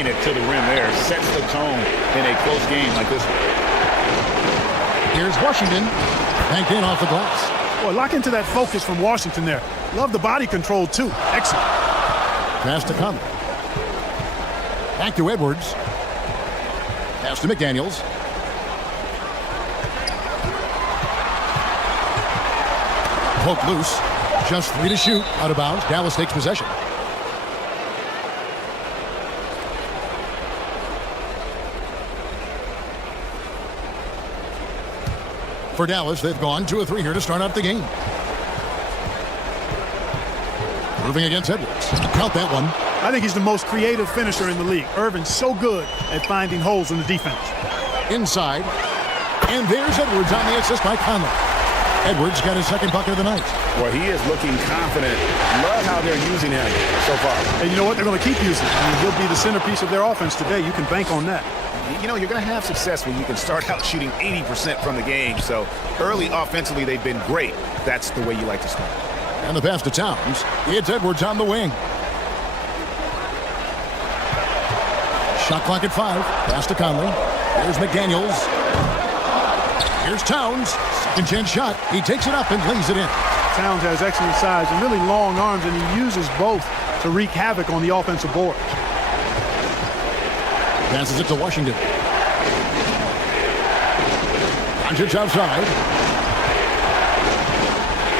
taking it to the rim there sets the tone in a close game like this one. Here's Washington. Banked in off the glass. Boy, lock into that focus from Washington there. Love the body control, too. Excellent. Pass to Conley. Back to Edwards. Pass to McDaniels. Poke loose. Just 3 to shoot. Out of bounds. Dallas takes possession. For Dallas, they've gone 2 of 3 here to start out the game. Moving against Edwards. Count that one. I think he's the most creative finisher in the league. Irvin's so good at finding holes in the defense. Inside. And there's Edwards on the assist by Conley. Edwards got his second bucket of the night. Well, he is looking confident. Love how they're using him so far. And you know what? They're going to keep using him. I mean, he'll be the centerpiece of their offense today. You can bank on that. You know, you're going to have success when you can start out shooting 80% from the game. So early offensively, they've been great. That's the way you like to start. And the pass to Towns. It's Edwards on the wing. Shot clock at 5. Pass to Conley. Here's McDaniels. Here's Towns. Second chance shot. He takes it up and lays it in. Towns has excellent size and really long arms, and he uses both to wreak havoc on the offensive board. Passes it to Washington. Doncic outside.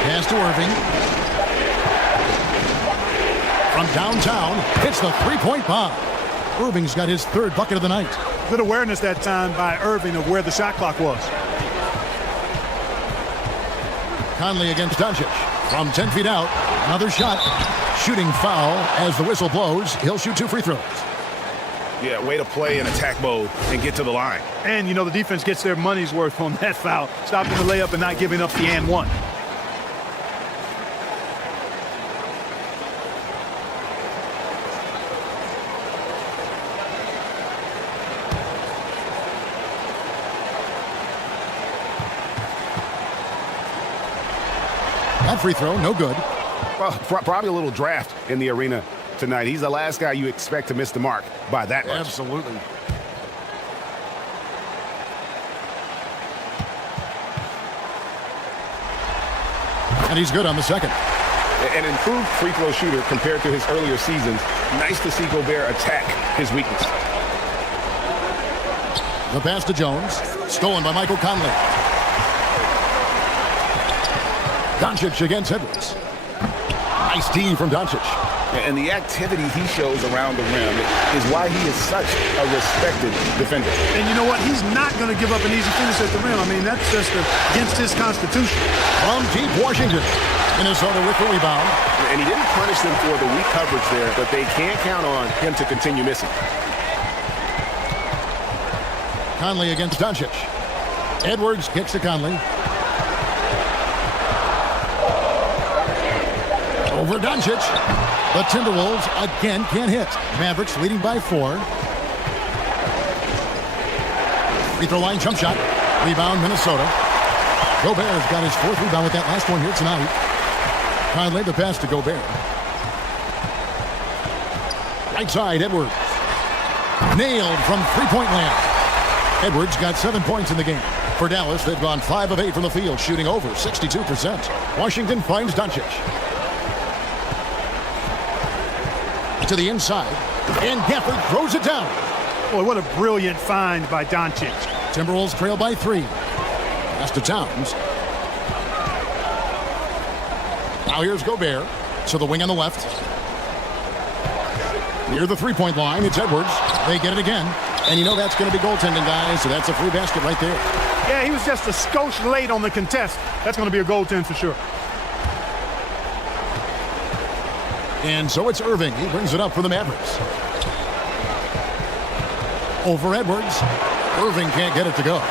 Pass to Irving. From downtown, hits the three-point bomb. Irving's got his third bucket of the night. Good awareness that time by Irving of where the shot clock was. Conley against Doncic. From 10 feet out, another shot. Shooting foul as the whistle blows. He'll shoot 2 free throws. Yeah, way to play in attack mode and get to the line. And, you know, the defense gets their money's worth on that foul. Stopping the layup and not giving up the and one. That free throw, no good. Well, probably a little draft in the arena tonight. He's the last guy you expect to miss the mark by that much. Absolutely. And he's good on the second. An improved free throw shooter compared to his earlier seasons. Nice to see Gobert attack his weakness. The pass to Jones. Stolen by Michael Conley. Doncic against Edwards. Nice D from Doncic. And the activity he shows around the rim is why he is such a respected defender. And you know what? He's not going to give up an easy finish at the rim. I mean, that's just against his constitution. From deep Washington. Minnesota with the rebound. And he didn't punish them for the weak coverage there, but they can't count on him to continue missing. Conley against Doncic. Edwards kicks to Conley. Over Doncic. The Timberwolves again can't hit. Mavericks leading by 4. Free throw line jump shot. Rebound Minnesota. Gobert's got his 4th rebound with that last one here tonight. Conley the pass to Gobert. Right side Edwards. Nailed from three-point land. Edwards got 7 points in the game. For Dallas, they've gone 5 of 8 from the field, shooting over 62%. Washington finds Doncic. To the inside, and Gafford throws it down. Boy, what a brilliant find by Doncic. Timberwolves trail by 3. Pass to Towns. Now here's Gobert. To the wing on the left. Near the three-point line, it's Edwards. They get it again. And you know that's going to be goaltending, guys, so that's a free basket right there. Yeah, he was just a skosh late on the contest. That's going to be a goaltend for sure. And so it's Irving. He brings it up for the Mavericks. Over Edwards. Irving can't get it to go.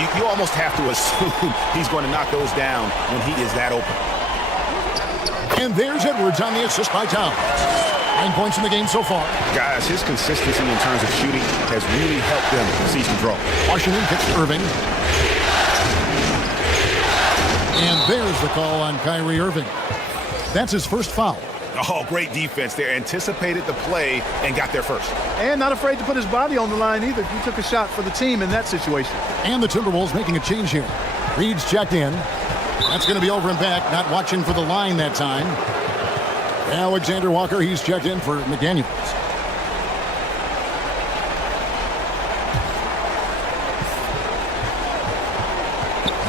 You almost have to assume he's going to knock those down when he is that open. And there's Edwards on the assist by Towns. 9 points in the game so far. Guys, his consistency in terms of shooting has really helped them see some draw. Washington kicks to Irving. And there's the call on Kyrie Irving. That's his first foul. Oh, great defense there. Anticipated the play and got there first. And not afraid to put his body on the line either. He took a shot for the team in that situation. And the Timberwolves making a change here. Reed's checked in. That's going to be over and back. Not watching for the line that time. Alexander Walker, he's checked in for McDaniels.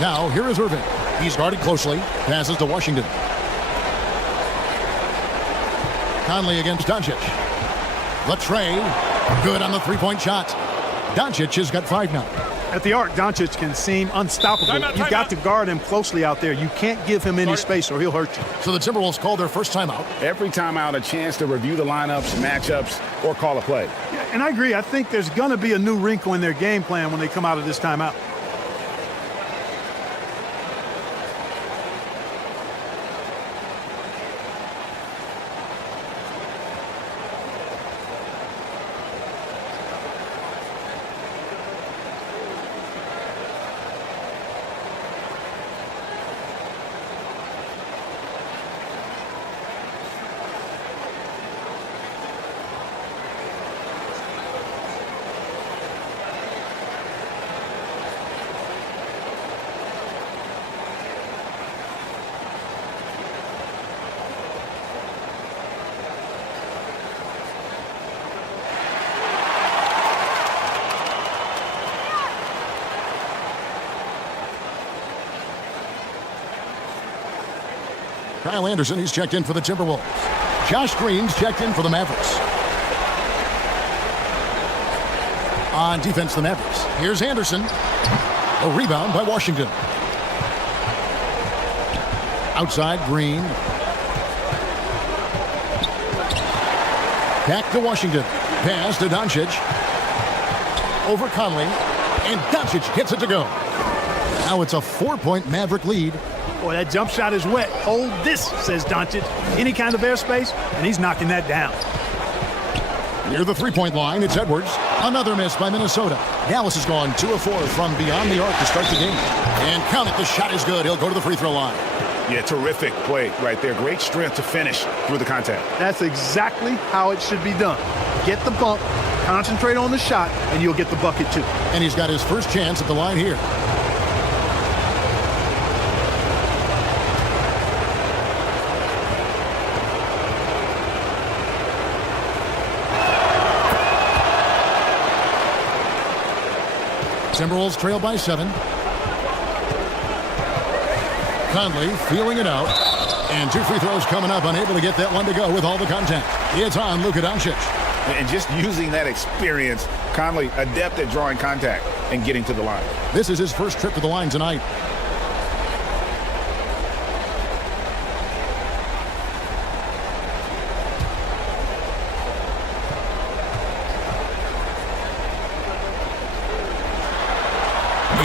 Now, here is Irving. He's guarded closely. Passes to Washington. Conley against Doncic. Latrey, good on the three-point shot. Doncic has got 5 now. At the arc, Doncic can seem unstoppable. You've got to guard him closely out there. You can't give him any space or he'll hurt you. So the Timberwolves call their first timeout. Every timeout, a chance to review the lineups, matchups, or call a play. Yeah, and I agree. I think there's going to be a new wrinkle in their game plan when they come out of this timeout. Kyle Anderson, he's checked in for the Timberwolves. Josh Green's checked in for the Mavericks. On defense, the Mavericks. Here's Anderson. A rebound by Washington. Outside, Green. Back to Washington. Pass to Doncic. Over Conley. And Doncic hits it to go. Now it's a 4-point Maverick lead. Boy, that jump shot is wet. Hold this, says Doncic. Any kind of airspace, and he's knocking that down. Near the three-point line, it's Edwards. Another miss by Minnesota. Dallas has gone 2 of 4 from beyond the arc to start the game. And count it, the shot is good. He'll go to the free throw line. Yeah, terrific play right there. Great strength to finish through the contact. That's exactly how it should be done. Get the bump, concentrate on the shot, and you'll get the bucket too. And he's got his first chance at the line here. Timberwolves trail by 7. Conley feeling it out. And 2 free throws coming up, unable to get that one to go with all the contact. It's on Luka Doncic. And just using that experience, Conley adept at drawing contact and getting to the line. This is his first trip to the line tonight.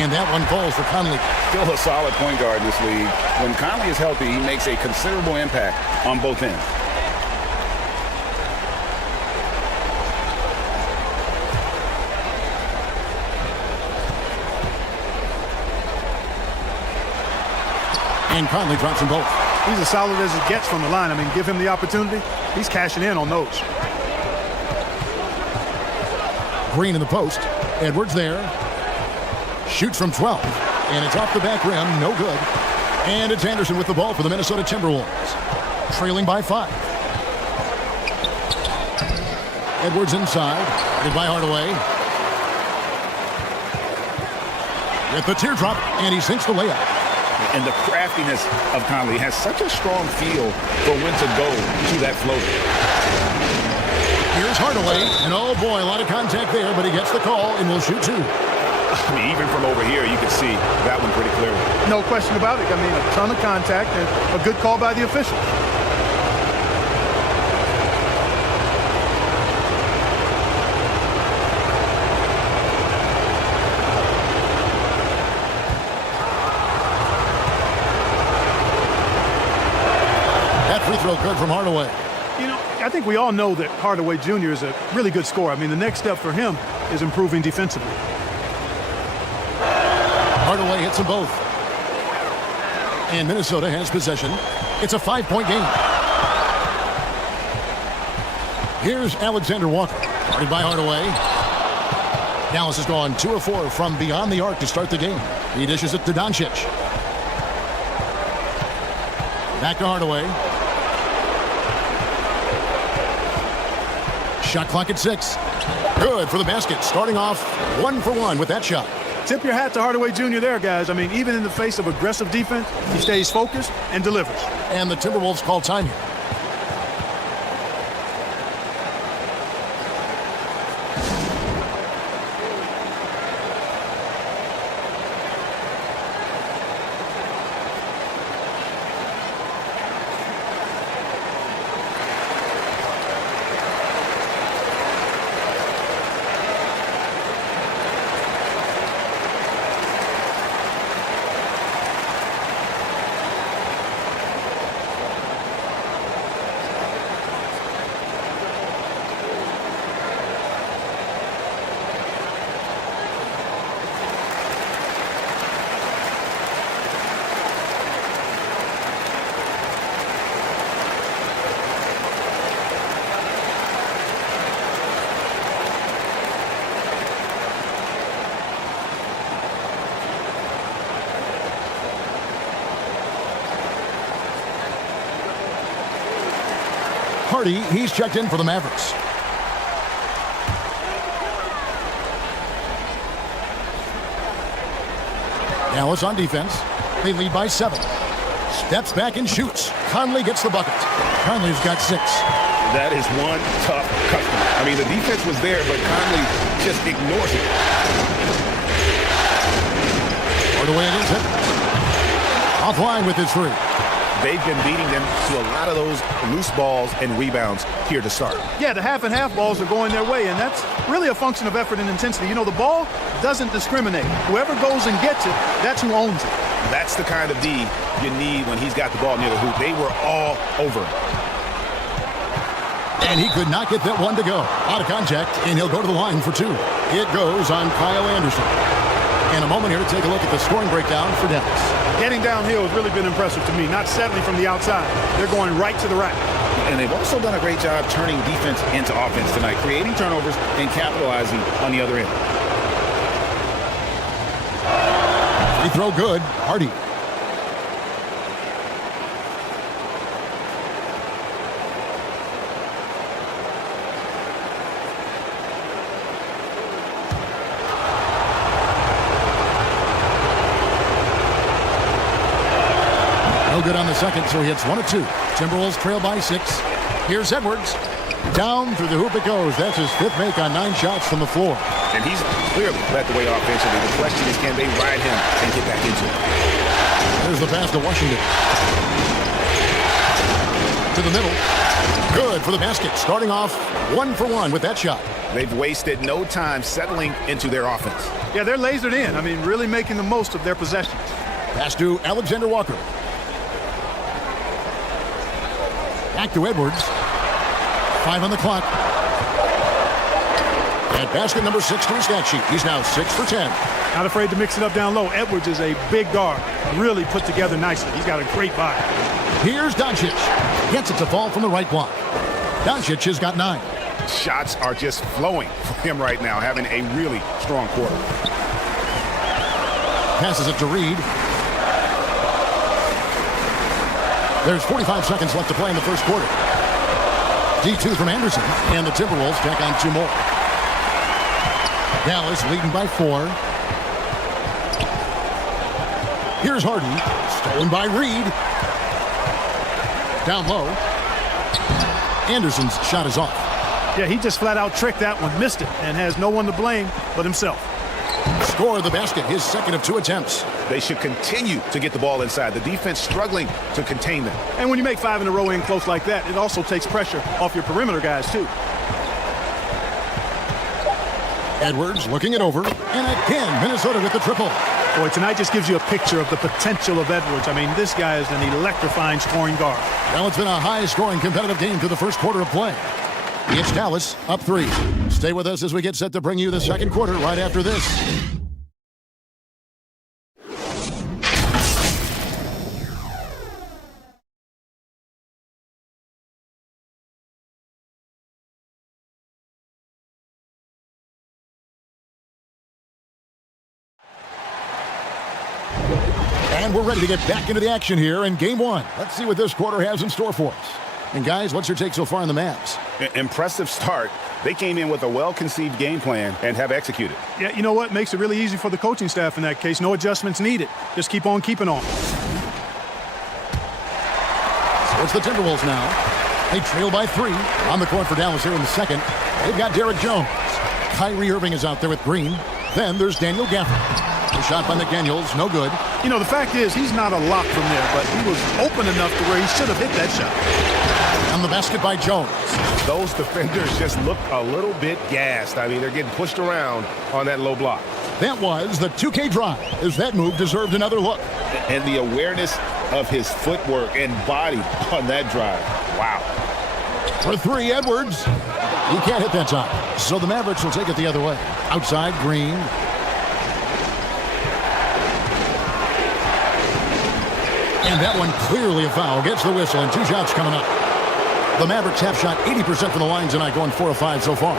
And that one falls for Conley. Still a solid point guard in this league. When Conley is healthy, he makes a considerable impact on both ends. And Conley drops them both. He's as solid as it gets from the line. I mean, give him the opportunity. He's cashing in on those. Green in the post. Edwards there. Shoots from 12. And it's off the back rim. No good. And it's Anderson with the ball for the Minnesota Timberwolves. Trailing by 5. Edwards inside. Headed by Hardaway. With the teardrop. And he sinks the layup. And the craftiness of Conley has such a strong feel for when to go to that floater. Here's Hardaway. And oh boy, a lot of contact there, but he gets the call and will shoot 2. I mean, even from over here, you can see that one pretty clearly. No question about it. I mean, a ton of contact and a good call by the officials. That free throw good from Hardaway. You know, I think we all know that Hardaway Jr. is a really good scorer. I mean, the next step for him is improving defensively. Hardaway hits them both. And Minnesota has possession. It's a 5-point game. Here's Alexander Walker. Guarded by Hardaway. Dallas has gone 2 of 4 from beyond the arc to start the game. He dishes it to Doncic. Back to Hardaway. Shot clock at 6. Good for the basket. Starting off 1 for 1 with that shot. Tip your hat to Hardaway Jr. there, guys. I mean, even in the face of aggressive defense, he stays focused and delivers. And the Timberwolves call time here. Hardy, he's checked in for the Mavericks. Dallas on defense. They lead by 7. Steps back and shoots. Conley gets the bucket. Conley's got 6. That is one tough customer. I mean, the defense was there, but Conley just ignores it. Hardaway against it. Offline with his 3. They've been beating them to a lot of those loose balls and rebounds here to start. Yeah, the half and half balls are going their way, and that's really a function of effort and intensity. You know, the ball doesn't discriminate. Whoever goes and gets it, that's who owns it. That's the kind of D you need when he's got the ball near the hoop. They were all over him. And he could not get that one to go. Out of contact, and he'll go to the line for 2. It goes on Kyle Anderson. And a moment here to take a look at the scoring breakdown for Dallas. Getting downhill has really been impressive to me, not settling from the outside. They're going right to the rack. And they've also done a great job turning defense into offense tonight, creating turnovers and capitalizing on the other end. Free throw good. Hardy. No good on the second, so he hits 1 of 2. Timberwolves trail by 6. Here's Edwards. Down through the hoop it goes. That's his 5th make on 9 shots from the floor. And he's clearly led the way offensively. The question is, can they ride him and get back into it? There's the pass to Washington. To the middle. Good for the basket. Starting off 1 for 1 with that shot. They've wasted no time settling into their offense. Yeah, they're lasered in. I mean, really making the most of their possessions. Pass to Alexander Walker. Back to Edwards. 5 on the clock. And basket number 6 to his stat sheet. He's now 6 for 10. Not afraid to mix it up down low. Edwards is a big guard. Really put together nicely. He's got a great body. Here's Doncic. Gets it to fall from the right block. Doncic has got 9. Shots are just flowing for him right now, having a really strong quarter. Passes it to Reed. There's 45 seconds left to play in the first quarter. D2 from Anderson, and the Timberwolves tack on 2 more. Dallas leading by 4. Here's Hardy, stolen by Reed. Down low. Anderson's shot is off. Yeah, he just flat out tricked that one, missed it, and has no one to blame but himself. Score the basket, his 2nd of 2 attempts. They should continue to get the ball inside. The defense struggling to contain them. And when you make 5 in a row in close like that, it also takes pressure off your perimeter guys, too. Edwards looking it over, and again, Minnesota with the triple. Boy, tonight just gives you a picture of the potential of Edwards. I mean, this guy is an electrifying scoring guard. Well, it's been a high-scoring competitive game through the first quarter of play. It's Dallas up 3. Stay with us as we get set to bring you the second quarter right after this. And we're ready to get back into the action here in game one. Let's see what this quarter has in store for us. And guys, what's your take so far on the Mavs? Impressive start. They came in with a well-conceived game plan and have executed. Yeah, you know what? Makes it really easy for the coaching staff in that case. No adjustments needed. Just keep on keeping on. So it's the Timberwolves now. They trail by 3. On the court for Dallas here in the second. They've got Derek Jones. Kyrie Irving is out there with Green. Then there's Daniel Gafford. The shot by McDaniels, no good. You know, the fact is he's not a lock from there, but he was open enough to where he should have hit that shot. On the basket by Jones. Those defenders just look a little bit gassed. I mean, they're getting pushed around on that low block. That was the 2K drive, as that move deserved another look. And the awareness of his footwork and body on that drive. Wow. For 3, Edwards. He can't hit that time. So the Mavericks will take it the other way. Outside, Green. And that one clearly a foul. Gets the whistle, and 2 shots coming up. The Mavericks have shot 80% from the line tonight, going 4 of 5 so far.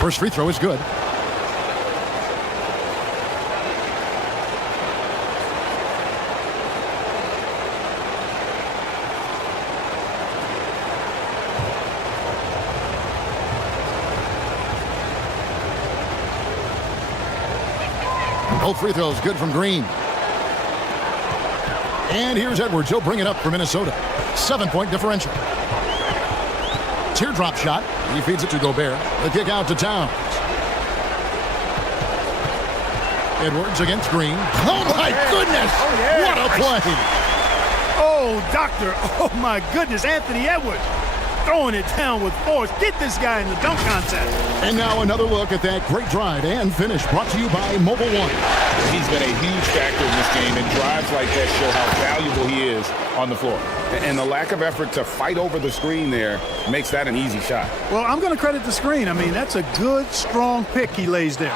First free throw is good. Both free throws good from Green. And here's Edwards. He'll bring it up for Minnesota. 7-point differential. Teardrop shot. He feeds it to Gobert. The kick out to Towns. Edwards against Green. Oh, my goodness! Oh, yeah. What a play! Oh, doctor. Oh, my goodness. Anthony Edwards throwing it down with force. Get this guy in the dunk contest. And now another look at that great drive and finish brought to you by Mobile One. He's been a huge factor in this game, and drives like that show how valuable he is on the floor. And the lack of effort to fight over the screen there makes that an easy shot. Well, I'm going to credit the screen. I mean, that's a good, strong pick he lays there.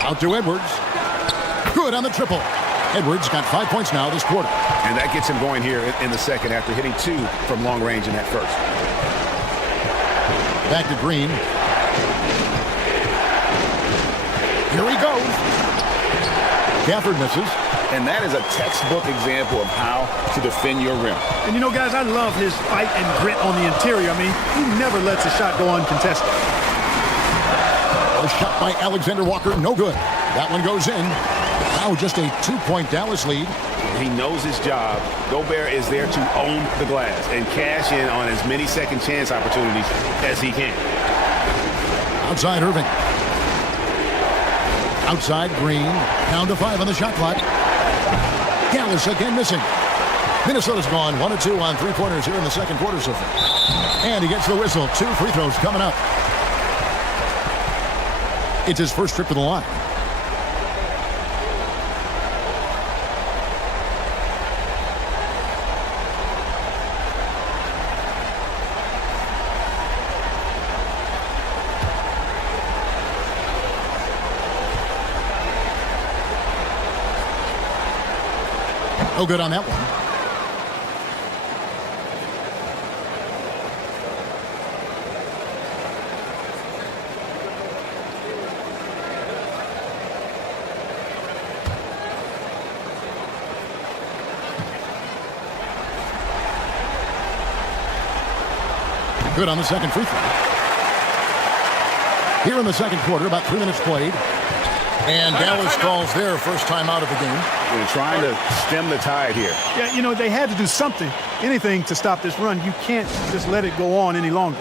Out to Edwards. Good on the triple. Edwards got 5 points now this quarter. And that gets him going here in the second after hitting 2 from long range in that first. Back to Green. Here he goes. Gafford misses. And that is a textbook example of how to defend your rim. And you know, guys, I love his fight and grit on the interior. I mean, he never lets a shot go uncontested. A shot by Alexander Walker, no good. That one goes in. Now just a 2-point Dallas lead. He knows his job. Gobert is there to own the glass and cash in on as many second chance opportunities as he can. Outside Irving. Outside Green. Down to 5 on the shot clock. Dallas again missing. Minnesota's gone 1 of 2 on 3-pointers here in the second quarter so far. And he gets the whistle. 2 free throws coming up. It's his first trip to the line. No good on that one. Good on the second free throw. Here in the second quarter, about 3 minutes played. And Dallas calls their first time out of the game. They're trying to stem the tide here. Yeah, you know, they had to do something, anything to stop this run. You can't just let it go on any longer.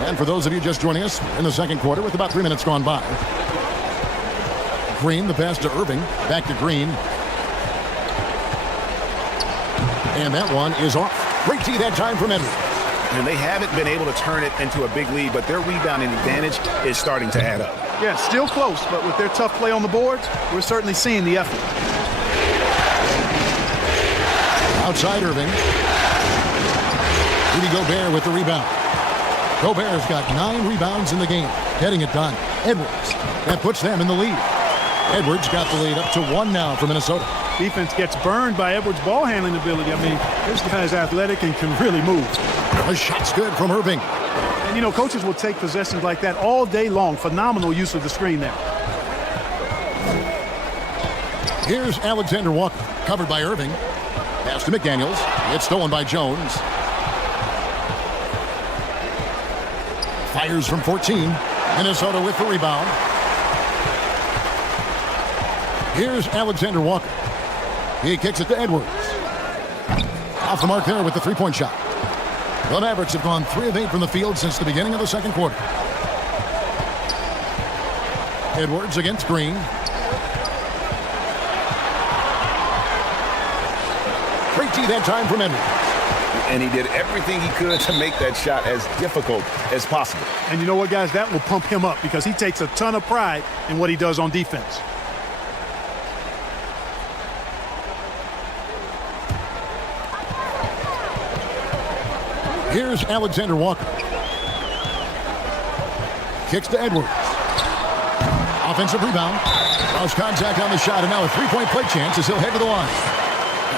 And for those of you just joining us, in the second quarter with about 3 minutes gone by. Green, the pass to Irving. Back to Green. And that one is off. Great tee that time from Edwards. And they haven't been able to turn it into a big lead, but their rebounding advantage is starting to add up. Yeah, still close, but with their tough play on the boards, we're certainly seeing the effort. Outside Irving. Rudy Gobert with the rebound. Gobert's got 9 rebounds in the game. Getting it done. Edwards. That puts them in the lead. Edwards got the lead up to 1 now for Minnesota. Defense gets burned by Edwards' ball handling ability. I mean, this guy's athletic and can really move. The shot's good from Irving. And, you know, coaches will take possessions like that all day long. Phenomenal use of the screen there. Here's Alexander Walker, covered by Irving. Pass to McDaniels. It's stolen by Jones. Fires from 14. Minnesota with the rebound. Here's Alexander Walker. He kicks it to Edwards. Off the mark there with the three-point shot. The Mavericks have gone 3 of 8 from the field since the beginning of the second quarter. Edwards against Green. Great tee that time from Edwards. And he did everything he could to make that shot as difficult as possible. And you know what, guys? That will pump him up because he takes a ton of pride in what he does on defense. Here's Alexander Walker. Kicks to Edwards. Offensive rebound. Lost contact on the shot, and now a three-point play chance as he'll head to the line.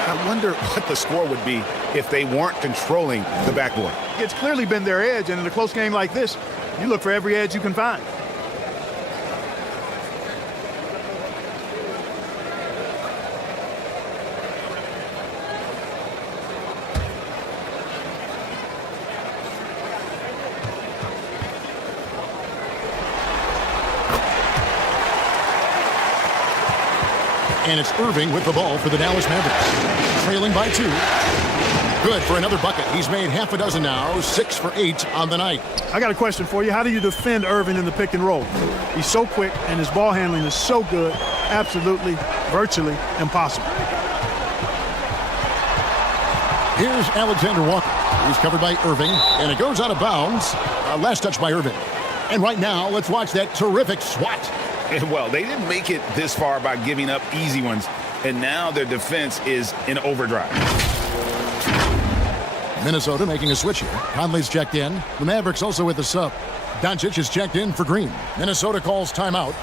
I wonder what the score would be if they weren't controlling the backboard. It's clearly been their edge, and in a close game like this, you look for every edge you can find. And it's Irving with the ball for the Dallas Mavericks. Trailing by 2. Good for another bucket. He's made half a dozen now, 6 for 8 on the night. I got a question for you. How do you defend Irving in the pick and roll? He's so quick, and his ball handling is so good, absolutely, virtually impossible. Here's Alexander Walker. He's covered by Irving, and it goes out of bounds. Last touch by Irving. And right now, let's watch that terrific swat. Well, they didn't make it this far by giving up easy ones, and now their defense is in overdrive. Minnesota making a switch here. Conley's checked in. The Mavericks also with the sub. Doncic is checked in for Green. Minnesota calls timeout.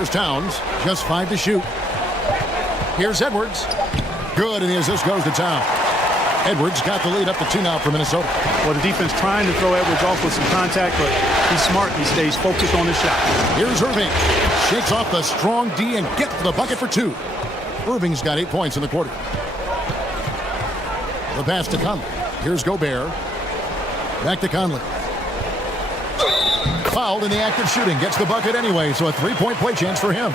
Here's Towns, just 5 to shoot. Here's Edwards. Good, and the assist goes to Towns. Edwards got the lead up to 2 now for Minnesota. Well, the defense trying to throw Edwards off with some contact, but he's smart and he stays focused on his shot. Here's Irving. Shakes off the strong D and gets the bucket for 2. Irving's got 8 points in the quarter. The pass to Conley. Here's Gobert. Back to Conley. Fouled in the act of shooting. Gets the bucket anyway, so a 3-point play chance for him.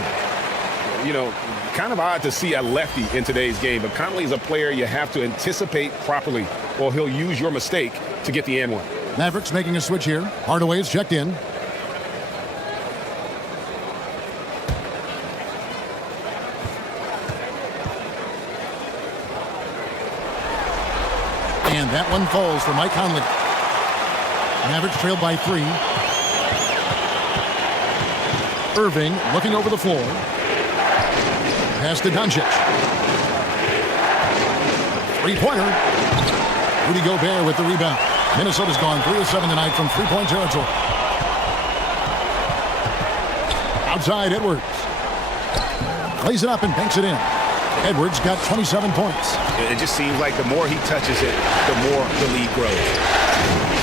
You know, kind of odd to see a lefty in today's game, but Conley's a player you have to anticipate properly, or he'll use your mistake to get the and one. Mavericks making a switch here. Hardaway's checked in. And And that one falls for Mike Conley. Mavericks trailed by 3. Irving looking over the floor. Pass to Doncic. Three-pointer. Rudy Gobert with the rebound. Minnesota's gone 3 of 7 tonight from three-point territory. Outside, Edwards. Plays it up and banks it in. Edwards got 27 points. It just seems like the more he touches it, the more the lead grows.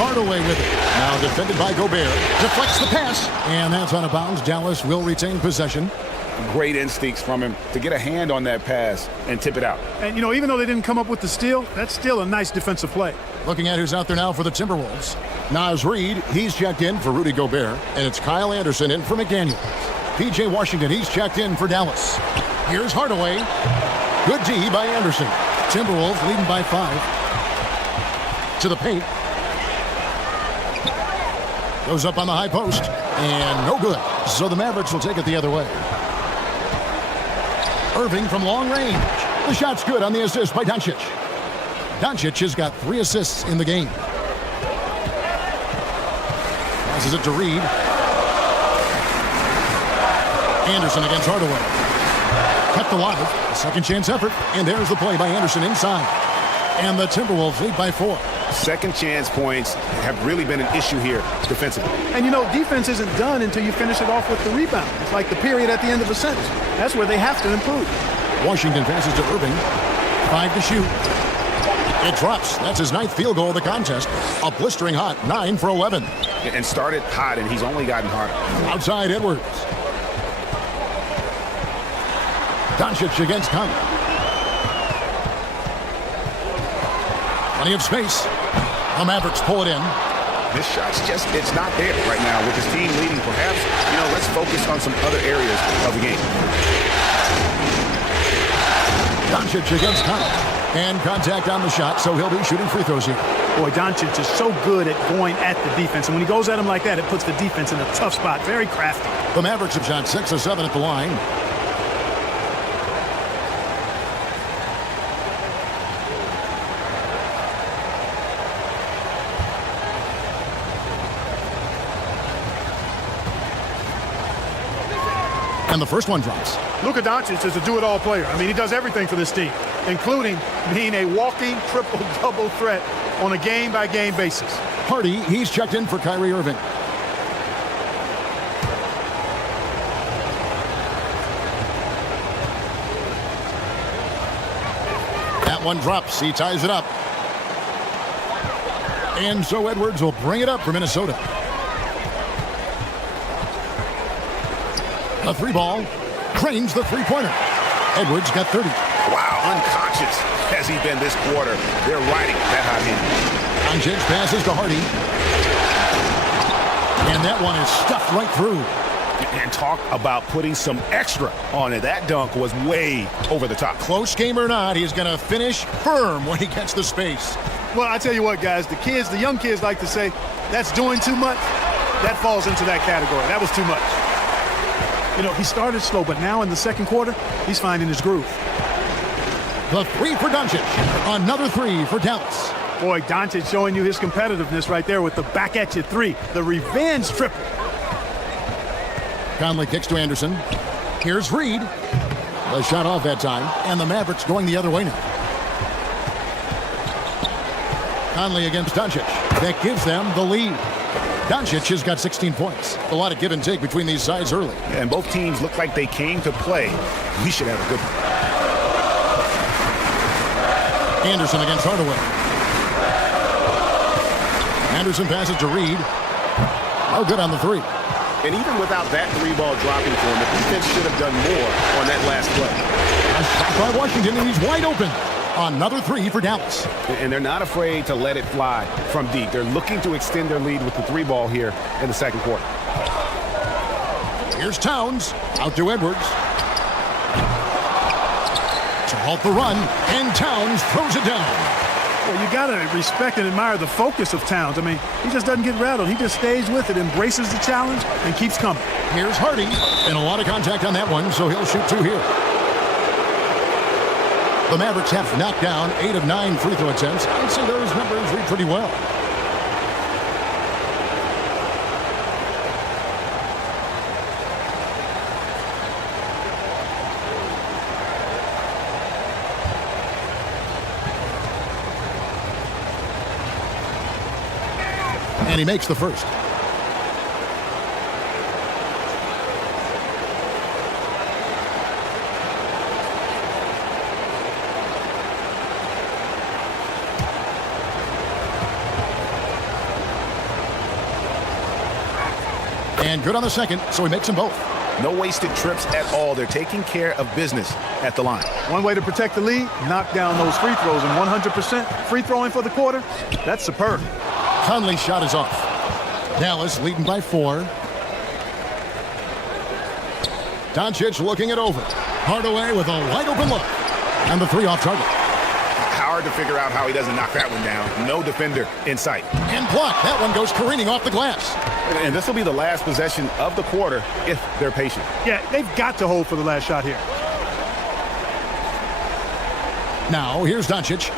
Hardaway with it. Now defended by Gobert. Deflects the pass. And that's out of bounds. Dallas will retain possession. Great instincts from him to get a hand on that pass and tip it out. And, you know, even though they didn't come up with the steal, that's still a nice defensive play. Looking at who's out there now for the Timberwolves. Naz Reid, he's checked in for Rudy Gobert. And it's Kyle Anderson in for McDaniel. P.J. Washington, he's checked in for Dallas. Here's Hardaway. Good D by Anderson. Timberwolves leading by 5. To the paint. Goes up on the high post. And no good. So the Mavericks will take it the other way. Irving from long range. The shot's good on the assist by Doncic. Doncic has got 3 assists in the game. Passes it to Reid. Anderson against Hardaway. Kept alive. A second chance effort. And there's the play by Anderson inside. And the Timberwolves lead by 4. Second chance points have really been an issue here defensively. And, you know, defense isn't done until you finish it off with the rebound. It's like the period at the end of a sentence. That's where they have to improve. Washington passes to Irving. 5 to shoot. It drops. That's his 9th field goal of the contest. A blistering hot 9 for 11. And started hot, and he's only gotten hotter. Outside Edwards. Doncic against Conley. Plenty of space. The Mavericks pull it in. This shot's just, it's not there right now with his team leading. Perhaps, you know, let's focus on some other areas of the game. Doncic against Conley. And contact on the shot, so he'll be shooting free throws here. Boy, Doncic is so good at going at the defense. And when he goes at him like that, it puts the defense in a tough spot. Very crafty. The Mavericks have shot 6 of 7 at the line. And the first one drops. Luka Doncic is a do-it-all player. I mean, he does everything for this team, including being a walking triple-double threat on a game-by-game basis. Hardy, he's checked in for Kyrie Irving. That one drops. He ties it up. And so Edwards will bring it up for Minnesota. A 3-ball. Cranes the three-pointer. Edwards got 30. Wow, unconscious has he been this quarter. They're riding that hot hand. Doncic passes to Hardy. And that one is stuffed right through. And talk about putting some extra on it. That dunk was way over the top. Close game or not, he's going to finish firm when he gets the space. Well, I tell you what, guys, the young kids like to say, that's doing too much. That falls into that category. That was too much. You know, he started slow, but now in the second quarter, he's finding his groove. The 3 for Doncic. Another 3 for Dallas. Boy, Doncic showing you his competitiveness right there with the back-at-you 3. The revenge triple. Conley kicks to Anderson. Here's Reid. The shot off that time, and the Mavericks going the other way now. Conley against Doncic. That gives them the lead. Doncic has got 16 points. A lot of give and take between these sides early. And both teams look like they came to play. We should have a good one. Anderson against Hardaway. Anderson passes to Reid. Oh, good on the 3. And even without that 3-ball dropping for him, the defense should have done more on that last play. A shot by Washington, and he's wide open. Another 3 for Dallas. And they're not afraid to let it fly from deep. They're looking to extend their lead with the 3-ball here in the second quarter. Here's Towns. Out to Edwards. To halt the run, and Towns throws it down. Well, you got to respect and admire the focus of Towns. I mean, he just doesn't get rattled. He just stays with it, embraces the challenge, and keeps coming. Here's Hardy. And a lot of contact on that one, so he'll shoot 2 here. The Mavericks have knocked down 8 of 9 free throw attempts. I'd say those numbers read pretty well. And he makes the first. And good on the second, so he makes them both. No wasted trips at all. They're taking care of business at the line. One way to protect the lead, knock down those free throws, and 100% free throwing for the quarter, that's superb. Conley's shot is off. Dallas leading by 4. Doncic looking it over. Hardaway with a wide open look. And the 3 off target. Hard to figure out how he doesn't knock that one down. No defender in sight. And blocked. That one goes careening off the glass. And this will be the last possession of the quarter if they're patient. Yeah, they've got to hold for the last shot here. Now, here's Doncic.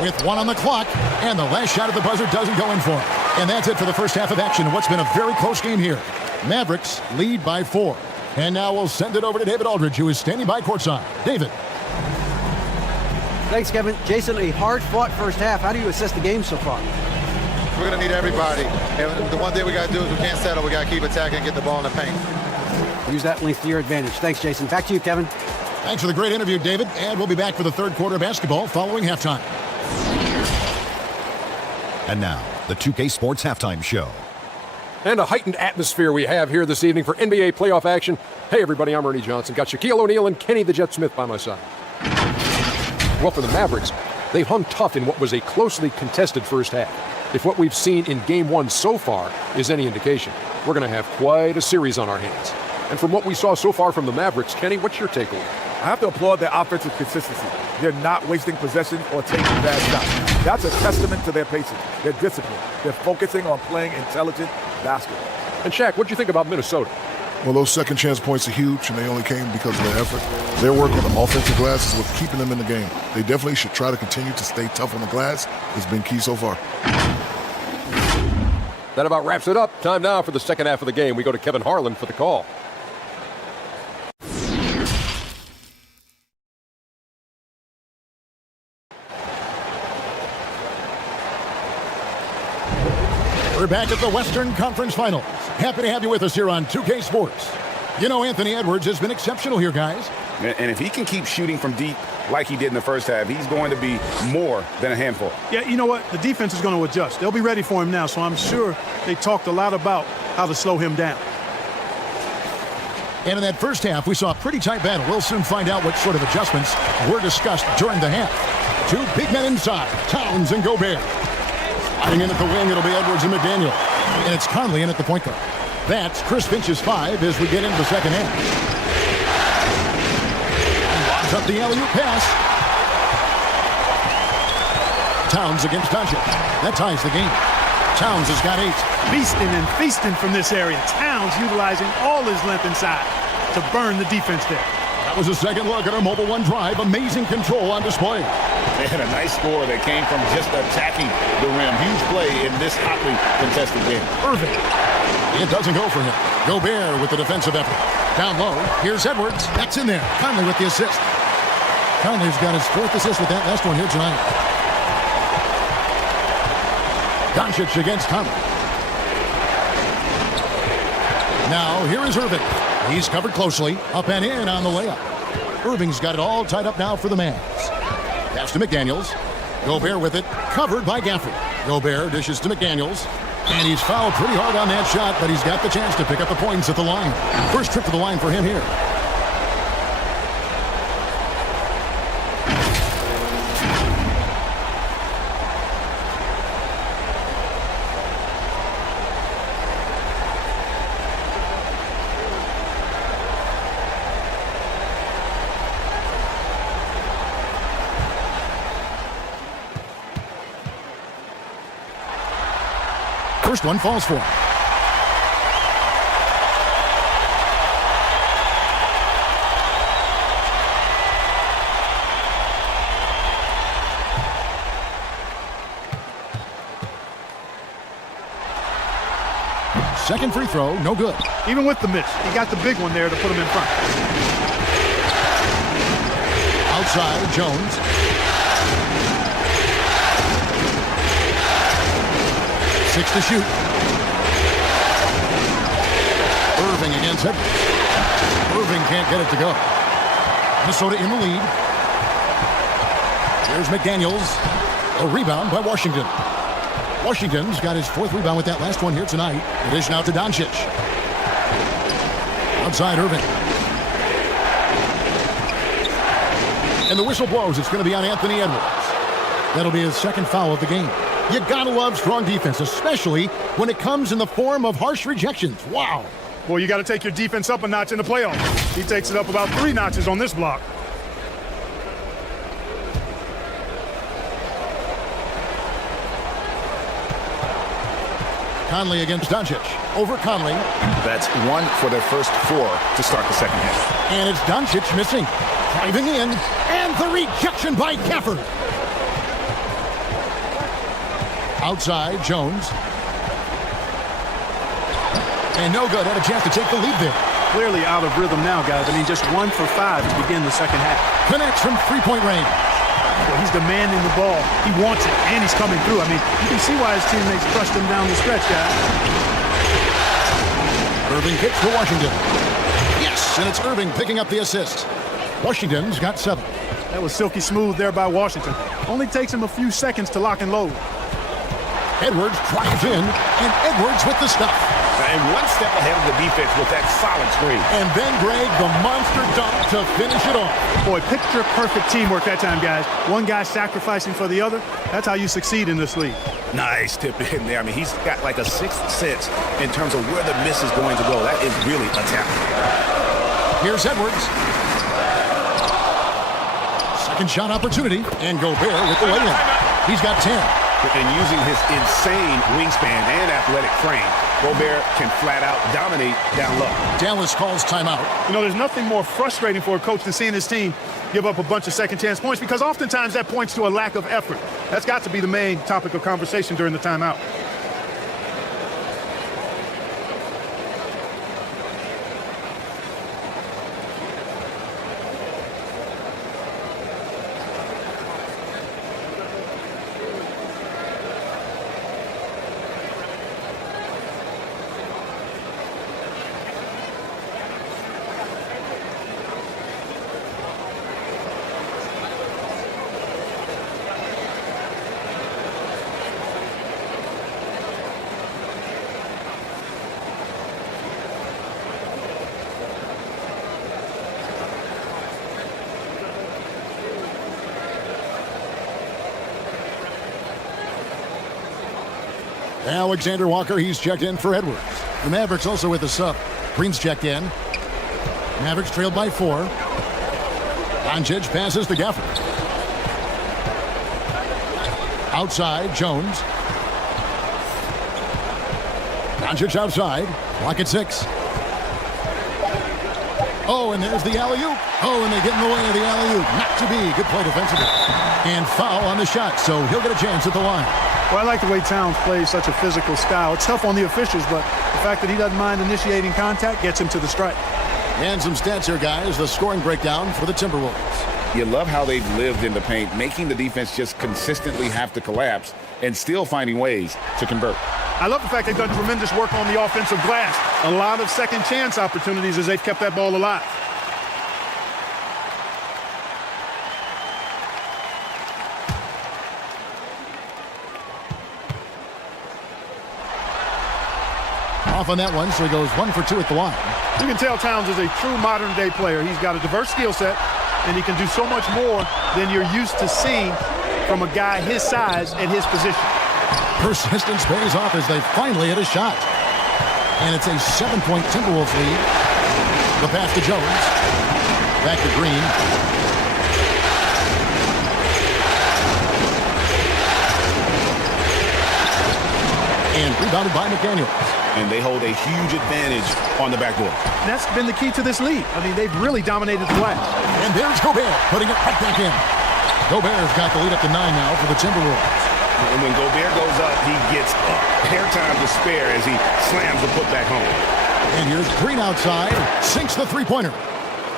With 1 on the clock, and the last shot at the buzzer doesn't go in for him. And that's it for the first half of action in what's been a very close game here. Mavericks lead by 4. And now we'll send it over to David Aldridge, who is standing by courtside. David. Thanks, Kevin. Jason, a hard-fought first half. How do you assess the game so far? We're going to need everybody. And the one thing we got to do is we can't settle. We got to keep attacking and get the ball in the paint. Use that length to your advantage. Thanks, Jason. Back to you, Kevin. Thanks for the great interview, David. And we'll be back for the third quarter of basketball following halftime. And now, the 2K Sports Halftime Show. And a heightened atmosphere we have here this evening for NBA playoff action. Hey, everybody, I'm Ernie Johnson. Got Shaquille O'Neal and Kenny the Jet Smith by my side. Well, for the Mavericks, they've hung tough in what was a closely contested first half. If what we've seen in Game 1 so far is any indication, we're going to have quite a series on our hands. And from what we saw so far from the Mavericks, Kenny, what's your takeaway? I have to applaud their offensive consistency. They're not wasting possessions or taking bad shots. That's a testament to their patience, their discipline. They're focusing on playing intelligent basketball. And Shaq, what do you think about Minnesota? Well, those second chance points are huge, and they only came because of their effort. Their work on the offensive glass is what's keeping them in the game. They definitely should try to continue to stay tough on the glass. It's been key so far. That about wraps it up. Time now for the second half of the game. We go to Kevin Harlan for the call. We're back at the Western Conference Finals. Happy to have you with us here on 2K Sports. You know, Anthony Edwards has been exceptional here, guys. And if he can keep shooting from deep like he did in the first half, he's going to be more than a handful. Yeah, you know what? The defense is going to adjust. They'll be ready for him now, so I'm sure they talked a lot about how to slow him down. And in that first half, we saw a pretty tight battle. We'll soon find out what sort of adjustments were discussed during the half. 2 big men inside, Towns and Gobert. Sliding in at the wing, it'll be Edwards and McDaniel. And it's Conley in at the point guard. That's Chris Finch's 5 as we get into the second half. Locks up the alley-oop pass. Towns against Doncic. That ties the game. Towns has got 8. Beasting and feasting from this area. Towns utilizing all his length inside to burn the defense there. That was a second look at a Mobile One drive. Amazing control on display. They had a nice score that came from just attacking the rim. Huge play in this hotly contested game. Irving. It doesn't go for him. Gobert with the defensive effort. Down low. Here's Edwards. That's in there. Conley with the assist. Conley's got his 4th assist with that last one here tonight. Doncic against Conley. Now, here is Irving. He's covered closely. Up and in on the layup. Irving's got it all tied up now for the Mavs. Pass to McDaniels. Gobert with it. Covered by Gafford. Gobert dishes to McDaniels. And he's fouled pretty hard on that shot, but he's got the chance to pick up the points at the line. First trip to the line for him here. First one falls for him. Second free throw, no good. Even with the miss, he got the big one there to put him in front. Outside, Jones. Six to shoot. Irving against Edwards. Irving can't get it to go. Minnesota in the lead. Here's McDaniels. A rebound by Washington. Washington's got his fourth rebound with that last one here tonight. It is now to Doncic. Outside Irving. And the whistle blows. It's going to be on Anthony Edwards. That'll be his second foul of the game. You gotta love strong defense, especially when it comes in the form of harsh rejections. Wow. Well, you got to take your defense up a notch in the playoffs. He takes it up about 3 notches on this block. Conley against Doncic. Over Conley. That's 1 for their first 4 to start the second half. And it's Doncic missing. Driving in. And the rejection by Gafford. Outside, Jones. And no good. Had a chance to take the lead there. Clearly out of rhythm now, guys. I mean, just 1 for 5 to begin the second half. Connects from three-point range. Well, he's demanding the ball. He wants it, and he's coming through. I mean, you can see why his teammates crushed him down the stretch, guys. Irving kicks to Washington. Yes, and it's Irving picking up the assist. Washington's got 7. That was silky smooth there by Washington. Only takes him a few seconds to lock and load. Edwards drives in, and Edwards with the stuff. And 1 step ahead of the defense with that solid screen. And then Greg, the monster dunk to finish it off. Boy, picture perfect teamwork that time, guys. One guy sacrificing for the other. That's how you succeed in this league. Nice tip in there. I mean, he's got like a 6th sense in terms of where the miss is going to go. That is really a talent. Here's Edwards. Second shot opportunity. And Gobert with the lay-in. He's got 10. And using his insane wingspan and athletic frame, Gobert can flat out dominate down low. Dallas calls timeout. You know, there's nothing more frustrating for a coach than seeing his team give up a bunch of second chance points, because oftentimes that points to a lack of effort. That's got to be the main topic of conversation during the timeout. Alexander Walker, he's checked in for Edwards. The Mavericks also with a sub. Green's checked in. Mavericks trailed by 4. Doncic passes to Gafford. Outside, Jones. Doncic outside. Clock at 6. Oh, and there's the alley-oop. Oh, and they get in the way of the alley-oop. Not to be. Good play defensively. And foul on the shot, so he'll get a chance at the line. Well, I like the way Towns plays such a physical style. It's tough on the officials, but the fact that he doesn't mind initiating contact gets him to the strike. And some stats here, guys. The scoring breakdown for the Timberwolves. You love how they've lived in the paint, making the defense just consistently have to collapse and still finding ways to convert. I love the fact they've done tremendous work on the offensive glass. A lot of second chance opportunities as they've kept that ball alive. Off on that one, so he goes 1 for 2 at the line. You can tell Towns is a true modern-day player. He's got a diverse skill set, and he can do so much more than you're used to seeing from a guy his size and his position. Persistence pays off as they finally hit a shot. And it's a 7-point Timberwolves lead. The pass to Jones. Back to Green. And rebounded by McDaniels. And they hold a huge advantage on the backboard. That's been the key to this league. I mean, they've really dominated the glass. And there's Gobert putting it right back in. Gobert's got the lead up to 9 now for the Timberwolves. And when Gobert goes up, he gets up. Hair time to spare as he slams the putback home. And here's Green outside, sinks the three-pointer.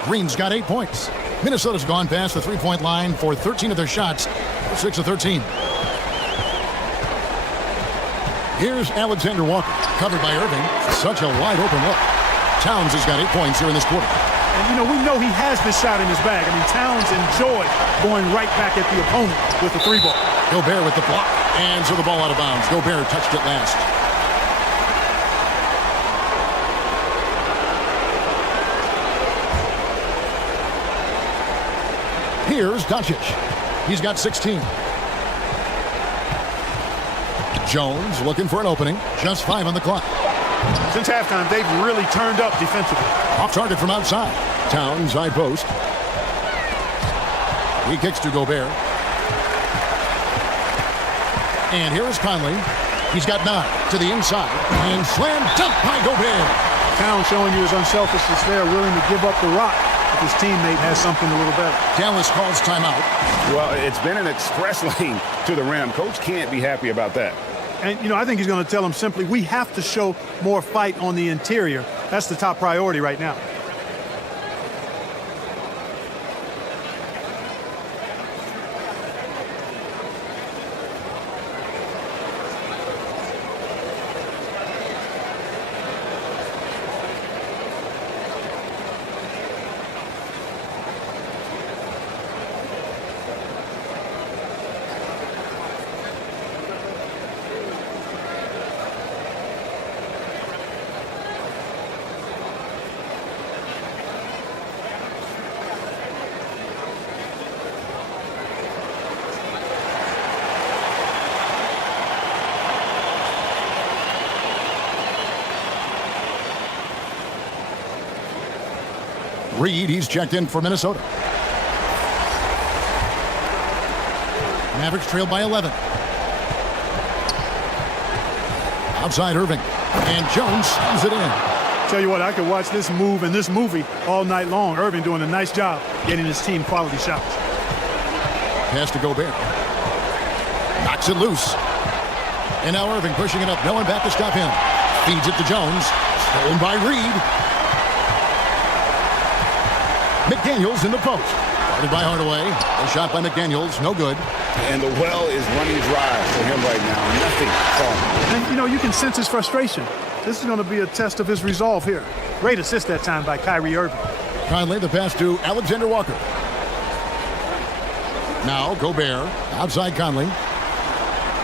Green's got 8 points. Minnesota's gone past the three-point line for 13 of their shots, 6 of 13. Here's Alexander Walker, covered by Irving. Such a wide-open look. Towns has got 8 points here in this quarter. And, you know, we know he has this shot in his bag. I mean, Towns enjoyed going right back at the opponent with the three ball. Gobert with the block. And so the ball out of bounds. Gobert touched it last. Here's Doncic. He's got 16. Jones looking for an opening. Just 5 on the clock. Since halftime, they've really turned up defensively. Off target from outside. Towns, side post. He kicks to Gobert. And here is Conley. He's got 9 to the inside. And slam dunk by Gobert. Towns showing you his unselfishness there, willing to give up the rock if his teammate has something a little better. Dallas calls timeout. Well, it's been an express lane to the rim. Coach can't be happy about that. And, you know, I think he's going to tell him simply, we have to show more fight on the interior. That's the top priority right now. Reed, he's checked in for Minnesota. Mavericks trailed by 11. Outside Irving. And Jones slams it in. Tell you what, I could watch this move and this movie all night long. Irving doing a nice job getting his team quality shots. Pass to Gobert. Knocks it loose. And now Irving pushing it up. No one back to stop him. Feeds it to Jones. Stolen by Reed. McDaniels in the post. Guarded by Hardaway. A shot by McDaniels. No good. And the well is running dry for him right now. Nothing falling. And, you know, you can sense his frustration. This is going to be a test of his resolve here. Great assist that time by Kyrie Irving. Conley, the pass to Alexander Walker. Now Gobert. Outside Conley.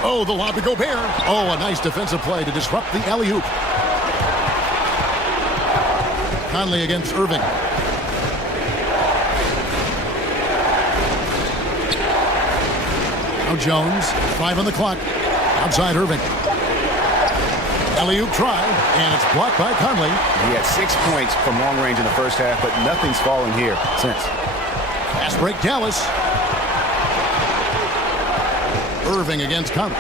Oh, the lob to Gobert. Oh, a nice defensive play to disrupt the alley-oop. Conley against Irving. Now Jones, 5 on the clock. Outside Irving. Alley-oop try, and it's blocked by Conley. He had 6 points from long range in the first half, but nothing's fallen here since. Fast break Dallas. Irving against Conley.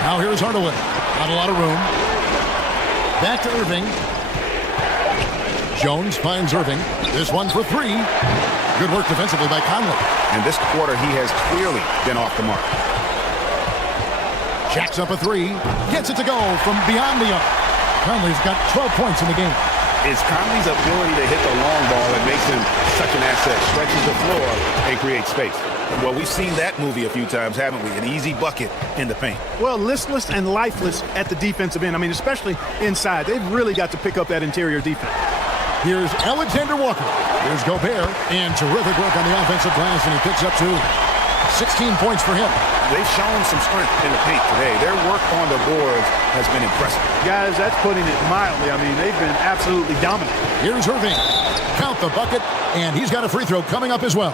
Now here's Hardaway. Not a lot of room. Back to Irving. Jones finds Irving. This one for 3. Good work defensively by Conley. And this quarter, he has clearly been off the mark. Jacks up a 3. Gets it to go from beyond the arc. Conley's got 12 points in the game. It's Conley's ability to hit the long ball that makes him such an asset. Stretches the floor and creates space. Well, we've seen that movie a few times, haven't we? An easy bucket in the paint. Well, listless and lifeless at the defensive end. I mean, especially inside. They've really got to pick up that interior defense. Here's Alexander Walker. Here's Gobert. And terrific work on the offensive glass, and he picks up 2. 16 points for him. They've shown some strength in the paint today. Their work on the boards has been impressive. Guys, that's putting it mildly. I mean, they've been absolutely dominant. Here's Irving. Count the bucket, and he's got a free throw coming up as well.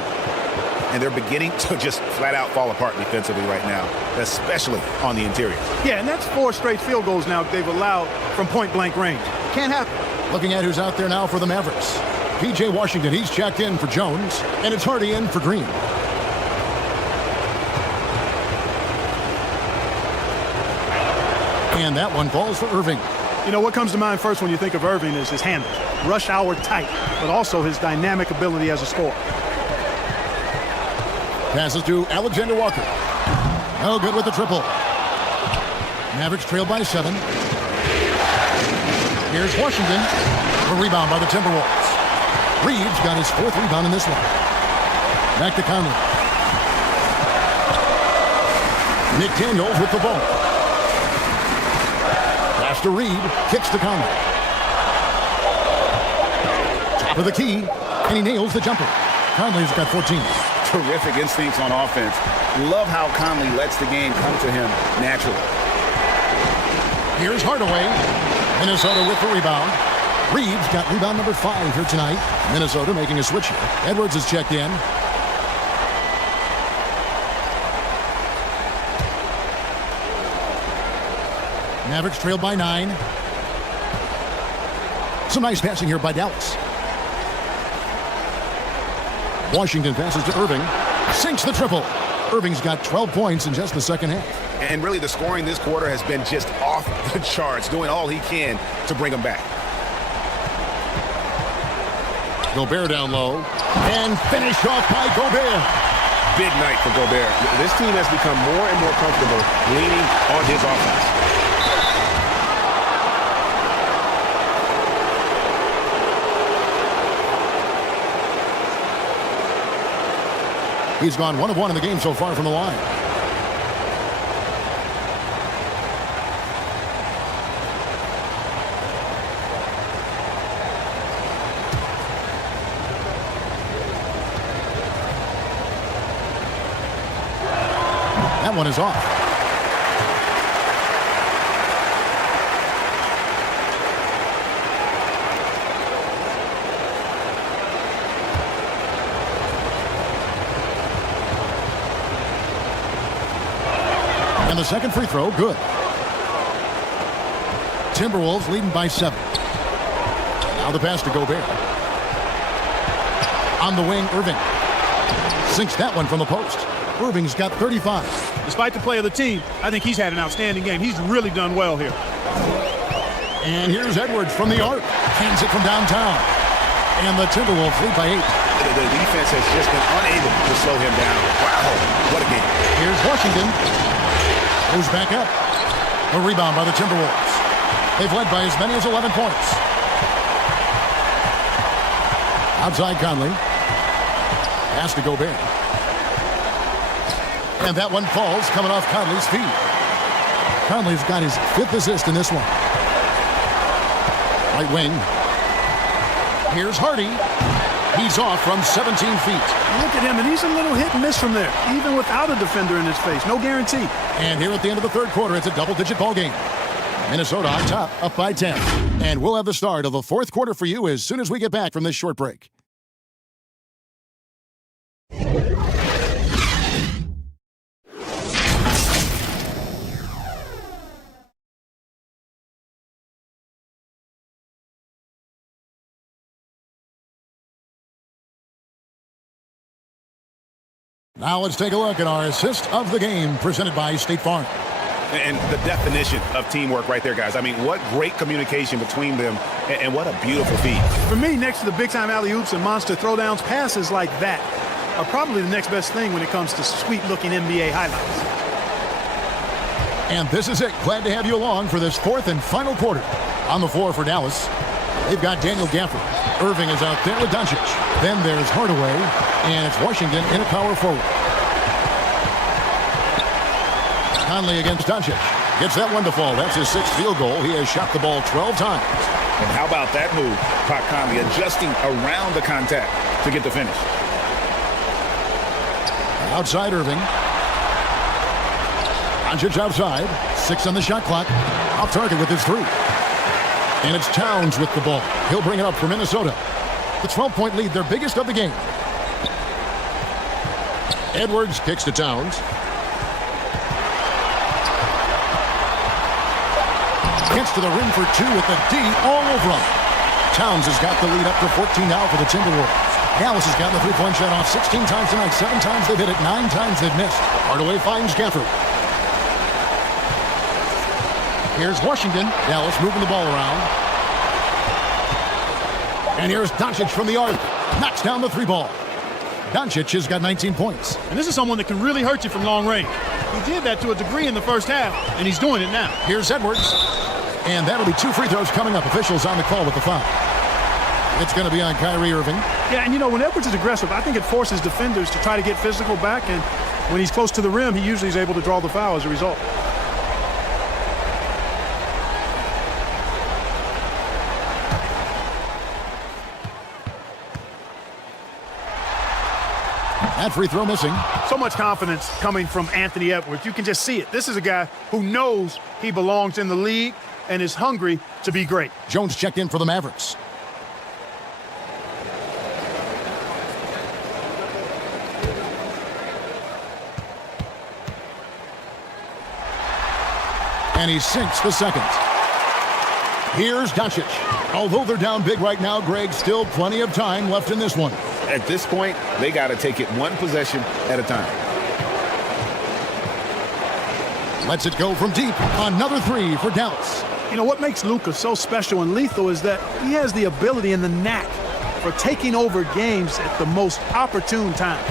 And they're beginning to just flat out fall apart defensively right now, especially on the interior. Yeah, and that's 4 straight field goals now they've allowed from point-blank range. Can't happen. Looking at who's out there now for the Mavericks. P.J. Washington, he's checked in for Jones, and it's Hardy in for Green. And that one falls for Irving. You know, what comes to mind first when you think of Irving is his handle. Rush hour tight, but also his dynamic ability as a scorer. Passes to Alexander Walker. No good with the triple. Mavericks trail by 7. Here's Washington. A rebound by the Timberwolves. Reeves got his 4th rebound in this one. Back to Conley. Nick Daniels with the ball. Pass to Reed. Kicks to Conley. Top of the key. And he nails the jumper. Conley's got 14. Terrific instincts on offense. Love how Conley lets the game come to him naturally. Here's Hardaway. Minnesota with the rebound. Reeves got rebound number 5 here tonight. Minnesota making a switch here. Edwards is checked in. Mavericks trailed by 9. Some nice passing here by Dallas. Washington passes to Irving. Sinks the triple. Irving's got 12 points in just the second half. And really, the scoring this quarter has been just off the charts, doing all he can to bring them back. Gobert down low. And finished off by Gobert. Big night for Gobert. This team has become more and more comfortable leaning on his offense. He's gone 1 of 1 in the game so far from the line. That one is off. And the second free throw, good. Timberwolves leading by 7. Now the pass to Gobert. On the wing, Irving. Sinks that one from the post. Irving's got 35. Despite the play of the team, I think he's had an outstanding game. He's really done well here. And here's Edwards from the arc. Hands it from downtown. And the Timberwolves lead by 8. The defense has just been unable to slow him down. Wow, what a game. Here's Washington. Goes back up. A rebound by the Timberwolves. They've led by as many as 11 points. Outside Conley. Pass to Gobert. And that one falls coming off Conley's feet. Conley's got his 5th assist in this one. Right wing. Here's Hardy. He's off from 17 feet. Look at him, and he's a little hit and miss from there, even without a defender in his face. No guarantee. And here at the end of the third quarter, it's a double-digit ball game. Minnesota on top, up by 10. And we'll have the start of the fourth quarter for you as soon as we get back from this short break. Now let's take a look at our assist of the game presented by State Farm. And the definition of teamwork right there, guys. I mean, what great communication between them, and what a beautiful feed. For me, next to the big-time alley-oops and monster throwdowns, passes like that are probably the next best thing when it comes to sweet-looking NBA highlights. And this is it. Glad to have you along for this fourth and final quarter. On the floor for Dallas, they've got Daniel Gafford. Irving is out there with Doncic. Then there's Hardaway, and it's Washington in a power forward. Conley against Doncic. Gets that one to fall. That's his 6th field goal. He has shot the ball 12 times. And how about that move? Pop Conley adjusting around the contact to get the finish. Outside Irving. Doncic outside. 6 on the shot clock. Off target with his 3. And it's Towns with the ball. He'll bring it up for Minnesota. The 12-point lead, their biggest of the game. Edwards kicks to Towns. Gets to the rim for 2 with the D all over him. Towns has got the lead up to 14 now for the Timberwolves. Dallas has gotten the three-point shot off 16 times tonight. 7 times they've hit it, 9 times they've missed. Hardaway finds Gafford. Here's Washington. Dallas moving the ball around. And here's Doncic from the arc. Knocks down the 3 ball. Doncic has got 19 points. And this is someone that can really hurt you from long range. He did that to a degree in the first half, and he's doing it now. Here's Edwards. And that'll be 2 free throws coming up. Officials on the call with the foul. It's going to be on Kyrie Irving. Yeah, and you know, when Edwards is aggressive, I think it forces defenders to try to get physical back, and when he's close to the rim, he usually is able to draw the foul as a result. That free throw missing. So much confidence coming from Anthony Edwards. You can just see it. This is a guy who knows he belongs in the league and is hungry to be great. Jones checked in for the Mavericks. And he sinks the second. Here's Doncic. Although they're down big right now, Greg, still plenty of time left in this one. At this point, they got to take it one possession at a time. Lets it go from deep. Another 3 for Dallas. You know, what makes Luka so special and lethal is that he has the ability and the knack for taking over games at the most opportune time.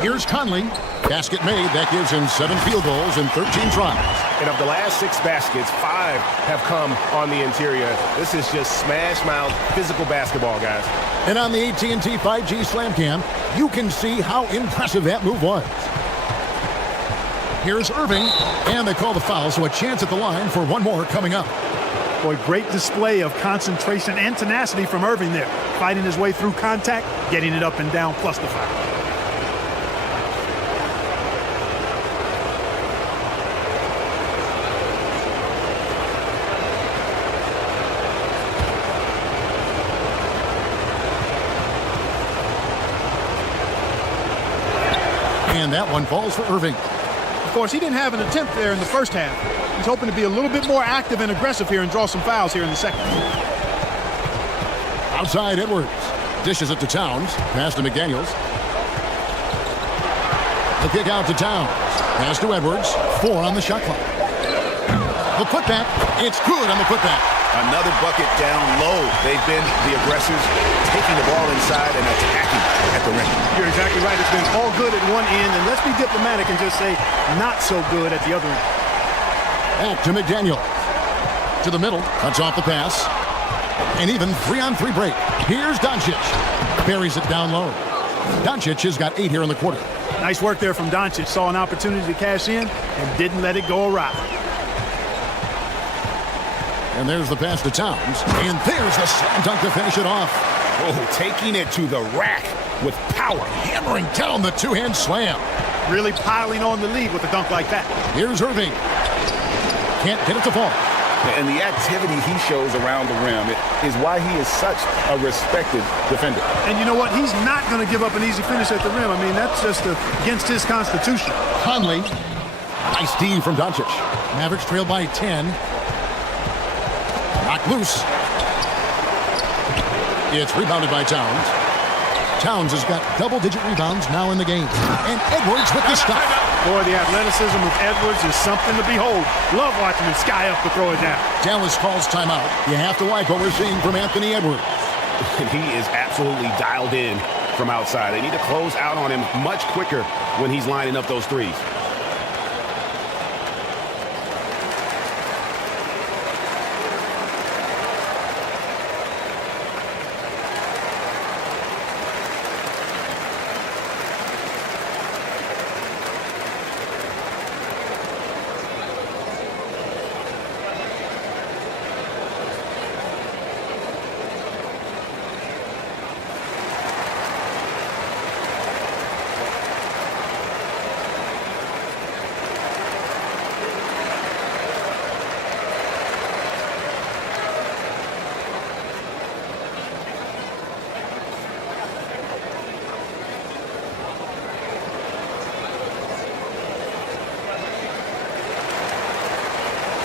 Here's Conley. Basket made. That gives him 7 field goals in 13 tries. And of the last 6 baskets, 5 have come on the interior. This is just smash mouth physical basketball, guys. And on the AT&T 5G Slam Cam, you can see how impressive that move was. Here's Irving, and they call the foul, so a chance at the line for one more coming up. Boy, great display of concentration and tenacity from Irving there. Fighting his way through contact, getting it up and down, plus the foul. And that one falls for Irving. Of course, he didn't have an attempt there in the first half. He's hoping to be a little bit more active and aggressive here and draw some fouls here in the second. Outside Edwards. Dishes it to Towns. Pass to McDaniels. The kick out to Towns. Pass to Edwards. 4 on the shot clock. The putback. It's good on the putback. Another bucket down low. They've been the aggressors, taking the ball inside and attacking at the rim. You're exactly right. It's been all good at one end, and let's be diplomatic and just say not so good at the other end. Back to McDaniel. To the middle. Cuts off the pass. And even 3-on-3 break. Here's Doncic. Buries it down low. Doncic has got 8 here in the quarter. Nice work there from Doncic. Saw an opportunity to cash in and didn't let it go awry. And there's the pass to Towns. And there's the slam dunk to finish it off. Oh, taking it to the rack with power. Hammering down the 2-hand slam. Really piling on the lead with a dunk like that. Here's Irving. Can't get it to fall. And the activity he shows around the rim is why he is such a respected defender. And you know what? He's not going to give up an easy finish at the rim. I mean, that's just against his constitution. Conley. Nice D from Doncic. Mavericks trail by 10. Knocked loose. It's rebounded by Towns. Towns has got double-digit rebounds now in the game. And Edwards with the stop. Boy, the athleticism of Edwards is something to behold. Love watching him sky up to throw it down. Dallas calls timeout. You have to like what we're seeing from Anthony Edwards. And he is absolutely dialed in from outside. They need to close out on him much quicker when he's lining up those threes.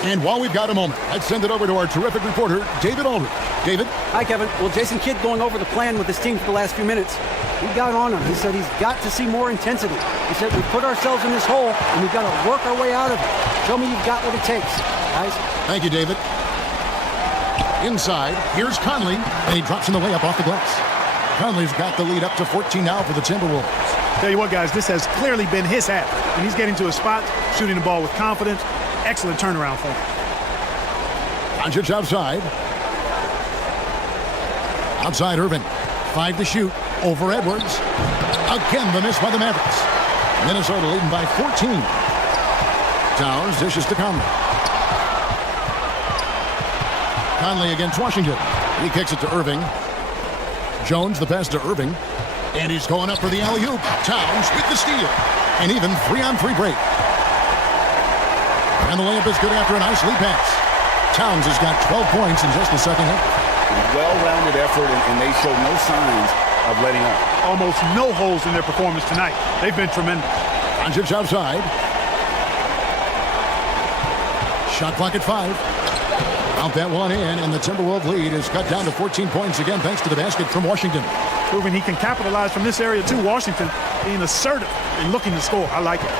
And while we've got a moment, I'd send it over to our terrific reporter, David Aldridge. David? Hi, Kevin. Well, Jason Kidd going over the plan with his team for the last few minutes. We got on him. He said he's got to see more intensity. He said we put ourselves in this hole, and we've got to work our way out of it. Show me you've got what it takes, guys. Thank you, David. Inside, here's Conley, and he drops in the layup off the glass. Conley's got the lead up to 14 now for the Timberwolves. Tell you what, guys, this has clearly been his half. And he's getting to his spot, shooting the ball with confidence. Excellent turnaround for him. Doncic outside. Outside Irving. 5 to shoot. Over Edwards. Again, the miss by the Mavericks. Minnesota leading by 14. Towns dishes to Conley. Conley against Washington. He kicks it to Irving. Jones, the pass to Irving. And he's going up for the alley-oop. Towns with the steal. And even 3-on-3 break. And the layup is good after a nice lead pass. Towns has got 12 points in just the second half. Well-rounded effort, and they show no signs of letting up. Almost no holes in their performance tonight. They've been tremendous. Doncic outside. Shot clock at 5. Count that one in, and the Timberwolves lead is cut down to 14 points again thanks to the basket from Washington. Proving he can capitalize from this area too. Washington being assertive and looking to score. I like it.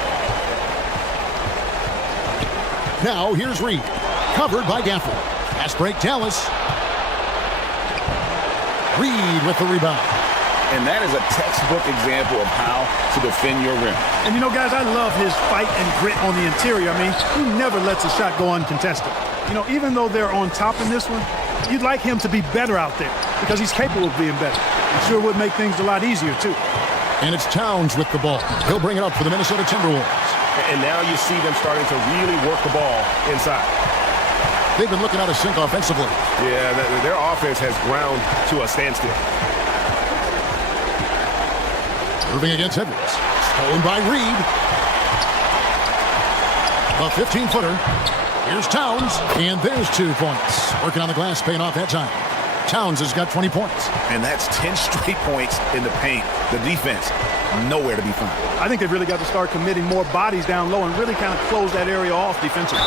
Now here's Reed. Covered by Gafford. Pass break Dallas. Reed with the rebound. And that is a textbook example of how to defend your rim. And you know, guys, I love his fight and grit on the interior. I mean, he never lets a shot go uncontested. You know, even though they're on top in this one, you'd like him to be better out there because he's capable of being better. It sure would make things a lot easier, too. And it's Towns with the ball. He'll bring it up for the Minnesota Timberwolves. And now you see them starting to really work the ball inside. They've been looking out of sync offensively. Yeah, their offense has ground to a standstill. Irving against Edwards. Stolen by Reed. A 15-footer. Here's Towns. And there's 2 points. Working on the glass, paying off that time. Towns has got 20 points. And that's 10 straight points in the paint. The defense, nowhere to be found. I think they've really got to start committing more bodies down low and really kind of close that area off defensively.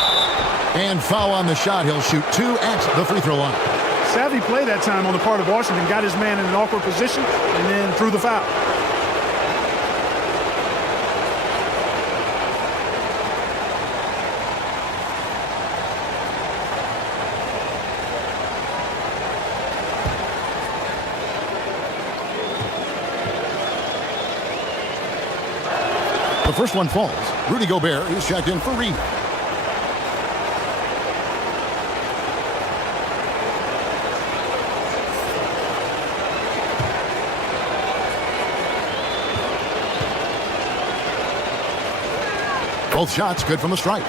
And foul on the shot. He'll shoot 2 at the free throw line. Savvy play that time on the part of Washington. Got his man in an awkward position and then threw the foul. The first one falls. Rudy Gobert is checked in for Reed. Both shots good from the stripe.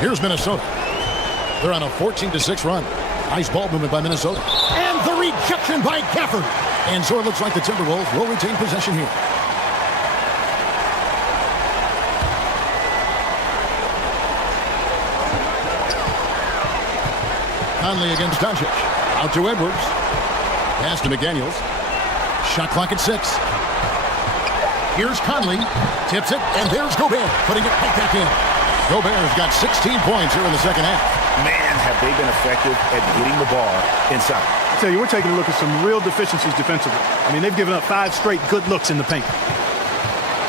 Here's Minnesota. They're on a 14-6 run. Nice ball movement by Minnesota. And the rejection by Gafford. And so it looks like the Timberwolves will retain possession here. Conley against Doncic. Out to Edwards. Pass to McDaniels. Shot clock at 6. Here's Conley. Tips it, and there's Gobert, putting it right back in. Gobert's got 16 points here in the second half. Man, have they been effective at getting the ball inside. I tell you, we're taking a look at some real deficiencies defensively. I mean, they've given up 5 straight good looks in the paint.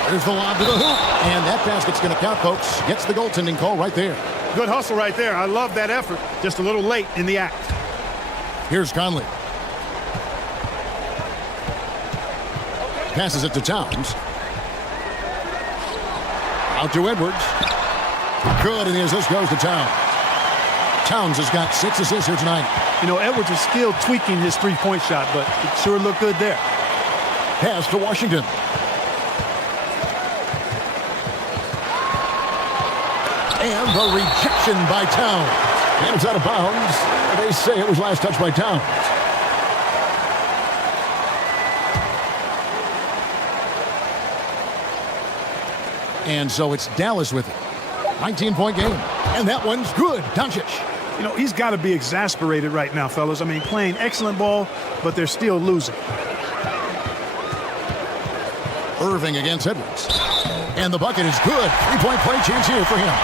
There's the lob to the hoop, and that basket's going to count, folks. Gets the goaltending call right there. Good hustle right there. I love that effort. Just a little late in the act. Here's Conley. Passes it to Towns. Out to Edwards. Good, and the assist goes to Towns. Towns has got 6 assists here tonight. You know, Edwards is still tweaking his three-point shot, but it sure looked good there. Pass to Washington. And the rejection by Towns. And it's out of bounds. They say it was last touched by Towns. And so it's Dallas with it. 19-point game. And that one's good. Doncic. You know, he's got to be exasperated right now, fellas. I mean, playing excellent ball, but they're still losing. Irving against Edwards. And the bucket is good. 3-point play chance here for him.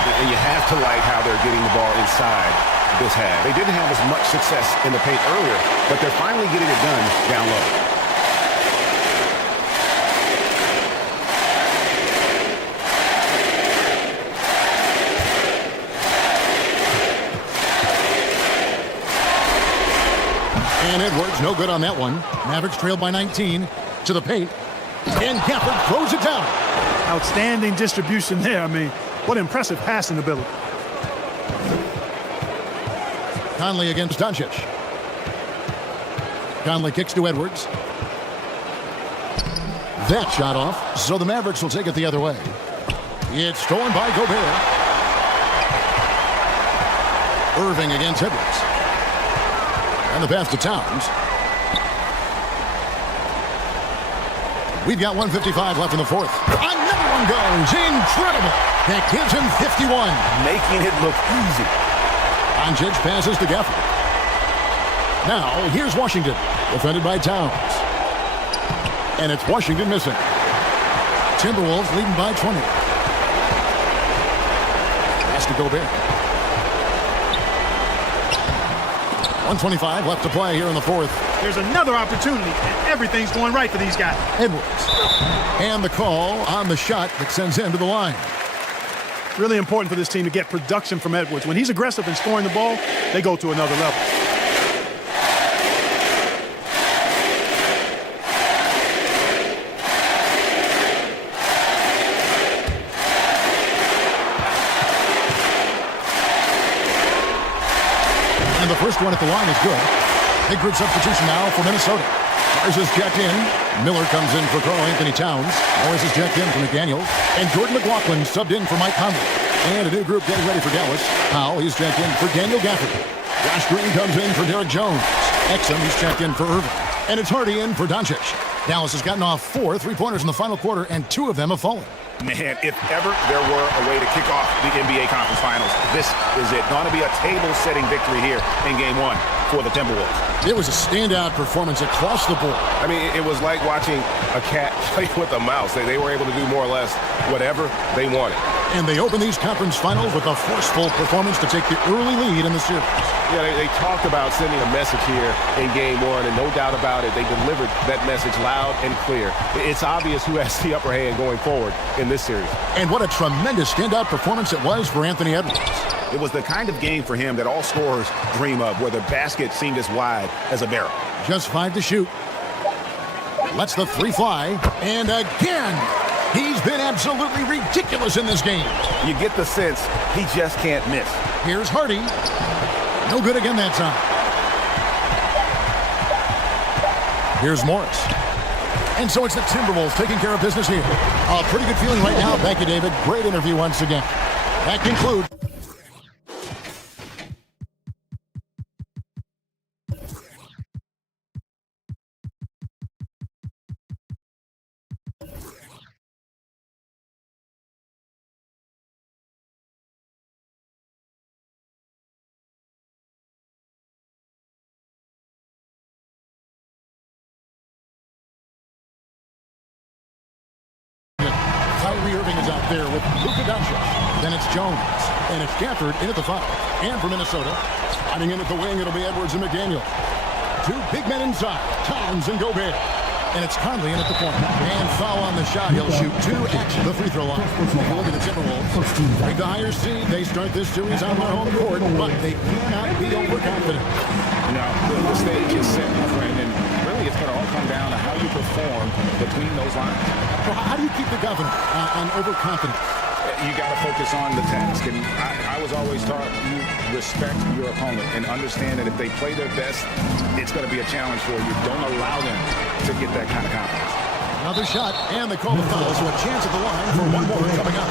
And you have to like how they're getting the ball inside this half. They didn't have as much success in the paint earlier, but they're finally getting it done down low. And Edwards is no good on that one. Mavericks trail by 19 to the paint. And Gafford throws it down. Outstanding distribution there. I mean, what impressive passing ability. Conley against Doncic. Conley kicks to Edwards. That shot off, so the Mavericks will take it the other way. It's stolen by Gobert. Irving against Edwards. And the pass to Towns. We've got 1:55 left in the fourth. Another one goes. Incredible. That gives him 51. Making it look easy. Doncic passes to Gafford. Now, here's Washington. Defended by Towns. And it's Washington missing. Timberwolves leading by 20. Pass to Gobert. 1:25 left to play here in the fourth. There's another opportunity, and everything's going right for these guys. Edwards. And the call on the shot that sends him to the line. Really important for this team to get production from Edwards. When he's aggressive and scoring the ball, they go to another level. And the first one at the line is good. Big grid substitution now for Minnesota. Morris is checked in. Miller comes in for Karl Anthony Towns. Morris is checked in for McDaniels. And Jordan McLaughlin subbed in for Mike Conley. And a new group getting ready for Dallas. Powell, he's checked in for Daniel Gafford. Josh Green comes in for Derek Jones. Exum, he's checked in for Irving. And it's Hardy in for Doncic. Dallas has gotten off 4 3-pointers in the final quarter, and 2 of them have fallen. Man, if ever there were a way to kick off the NBA Conference Finals, this is it. Going to be a table-setting victory here in Game 1 for the Timberwolves. It was a standout performance across the board. I mean, it was like watching a cat play with a mouse. They were able to do more or less whatever they wanted. And they open these conference finals with a forceful performance to take the early lead in the series. Yeah, they talked about sending a message here in Game 1, and no doubt about it, they delivered that message loud and clear. It's obvious who has the upper hand going forward in this series. And what a tremendous standout performance it was for Anthony Edwards. It was the kind of game for him that all scorers dream of, where the basket seemed as wide as a barrel. Just 5 to shoot. Lets the 3 fly. And again, he's been absolutely ridiculous in this game. You get the sense he just can't miss. Here's Hardy. No good again that time. Here's Morris. And so it's the Timberwolves taking care of business here. A pretty good feeling right now. Thank you, David. Great interview once again. That concludes. Kyrie Irving is out there with Luka Doncic. Then it's Jones. And it's Gafford in at the 5. And for Minnesota, sliding in at the wing, it'll be Edwards and McDaniel. 2 big men inside, Towns and Gobert. And it's Conley in at the corner. And foul on the shot. He'll shoot 2 at the free throw line. Look at the Timberwolves. With the higher seed, they start this series on their home court, but they cannot be overconfident. You know, the stage is set, my friend, and really it's going to all come down to how you perform between those lines. Well, how do you keep the governor on overconfidence? You got to focus on the task. And I was always taught you respect your opponent and understand that if they play their best, it's going to be a challenge for you. Don't allow them to get that kind of confidence. Another shot, and they call the foul, so a chance at the line for one more coming up.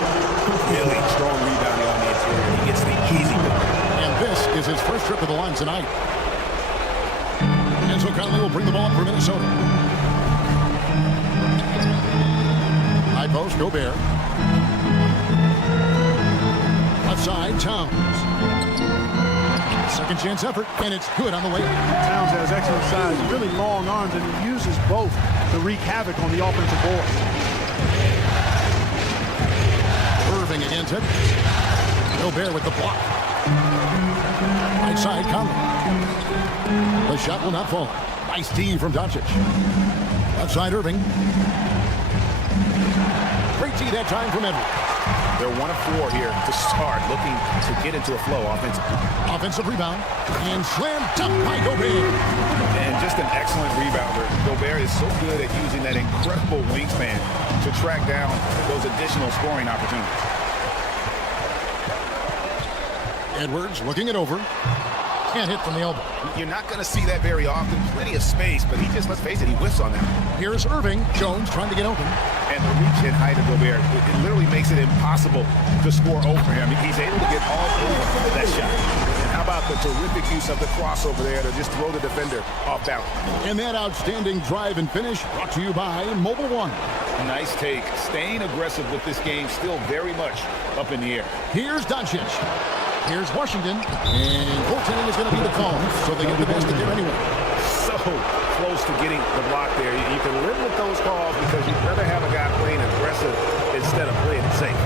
Really strong rebounding on the interior. He gets the easy one. And this is his first trip to the line tonight. And so Conley will bring the ball up for Minnesota. High post, Gobert. Left side, Towns. Second chance effort, and it's good on the way. Towns has excellent size, really long arms, and he uses both to wreak havoc on the offensive board. Irving against Edwards. Gobert with the block. Right side, Conley. The shot will not fall. Nice D from Doncic. Left side, Irving. Great D that time from Edwards. They're 1 of 4 here to start, looking to get into a flow offensively. Offensive rebound. And slam dunk by Gobert. And just an excellent rebounder. Gobert is so good at using that incredible wingspan to track down those additional scoring opportunities. Edwards looking it over. Can't hit from the elbow. You're not going to see that very often. Plenty of space, but he just, let's face it, he whiffs on that. Here's Irving. Jones trying to get open. And the reach and height of Gobert, it literally makes it impossible to score over him. He's able to get all over that shot. And how about the terrific use of the crossover there to just throw the defender off balance. And that outstanding drive and finish brought to you by Mobile One. Nice take. Staying aggressive with this game, still very much up in the air. Here's Doncic. Here's Washington. And goaltending is going to be the call, so they get the basket there anyway. So close to getting the block there. You can live with those calls because you'd rather have a guy playing aggressive instead of playing it safe.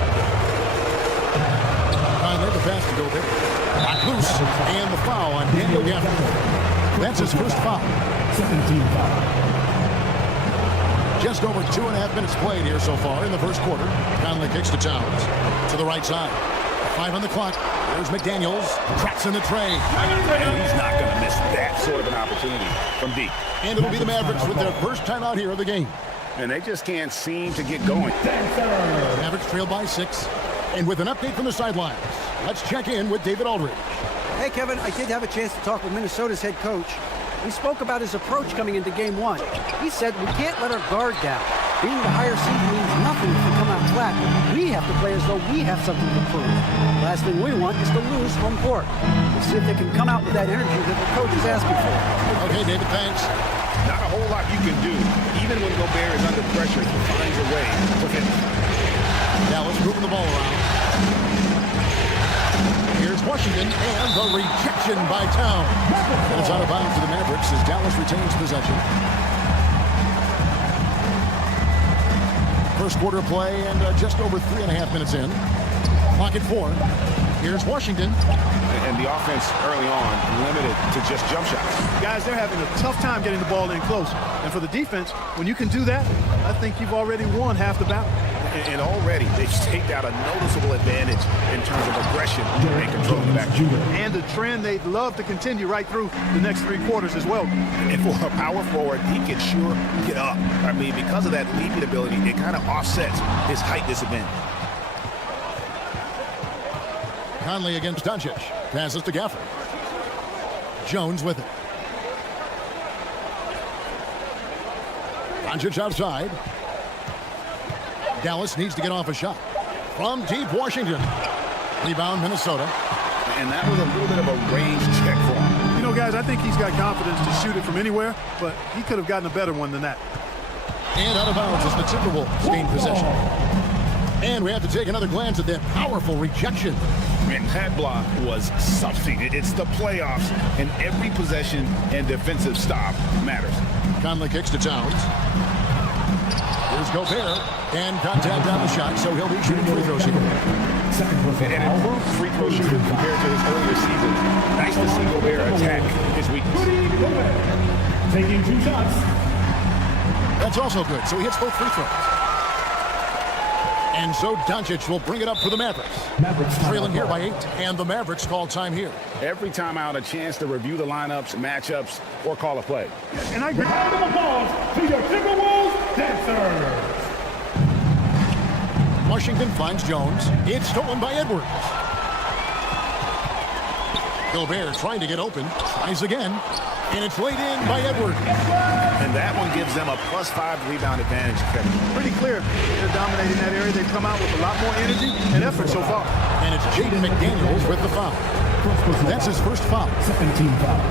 Finally, the pass to Gobert. Not loose. And the foul on Daniel Gafford. That's his first foul. 17 foul. Just over 2.5 minutes played here so far in the first quarter. Conley kicks to Towns. To the right side. 5 on the clock. There's McDaniels. Tracks in the tray. And he's not going to miss that sort of an opportunity from deep. And it'll be the Mavericks with their first time out here of the game. And they just can't seem to get going. Mavericks trail by 6. And with an update from the sidelines, let's check in with David Aldridge. Hey, Kevin, I did have a chance to talk with Minnesota's head coach. We spoke about his approach coming into Game 1. He said we can't let our guard down. Being the higher seed means nothing if we come out flat. We have to play as though we have something to prove. Last thing we want is to lose home court. We'll see if they can come out with that energy that the coach is asking for. Okay, David, thanks. Not a whole lot you can do. Even when Gobert is under pressure, he finds a way to hit. Dallas moving the ball around. Here's Washington, and the rejection by Towns. And it's out of bounds for the Mavericks as Dallas retains possession. First quarter play and just over 3.5 minutes in. Clock at 4. Here's Washington. And the offense early on limited to just jump shots. Guys, they're having a tough time getting the ball in close. And for the defense, when you can do that, I think you've already won half the battle. And already they've staked out a noticeable advantage in terms of aggression and controlling the back. And a trend they'd love to continue right through the next 3 quarters as well. And for a power forward, he can sure get up. I mean, because of that leaping ability, it kind of offsets his height disadvantage. Conley against Doncic. Passes to Gafford. Jones with it. Doncic outside. Dallas needs to get off a shot. From deep, Washington. Rebound, Minnesota. And that was a little bit of a range check for him. You know, guys, I think he's got confidence to shoot it from anywhere, but he could have gotten a better one than that. And out of bounds as the Timberwolves gain possession. And we have to take another glance at that powerful rejection. And that block was something. It's the playoffs, and every possession and defensive stop matters. Conley kicks to Towns. Here's Gobert. And contact on the shot, so he'll be shooting free throws here. And an improved free throw shooter compared to his earlier season. Nice to see Gobert attack his weakness. Taking 2 shots. That's also good, so he hits both free throws. And so Doncic will bring it up for the Mavericks. Trailing here by 8, and the Mavericks call time here. Every time out, a chance to review the lineups, matchups, or call a play. And I agree. Round of applause to your Timberwolves dancers. Washington finds Jones. It's stolen by Edwards. Gobert trying to get open. Tries again. And it's laid in by Edwards. And that one gives them a +5 rebound advantage, Kevin. Pretty clear. They're dominating that area. They've come out with a lot more energy and effort so far. And it's Jaden McDaniels with the foul. That's his first foul. 17 foul.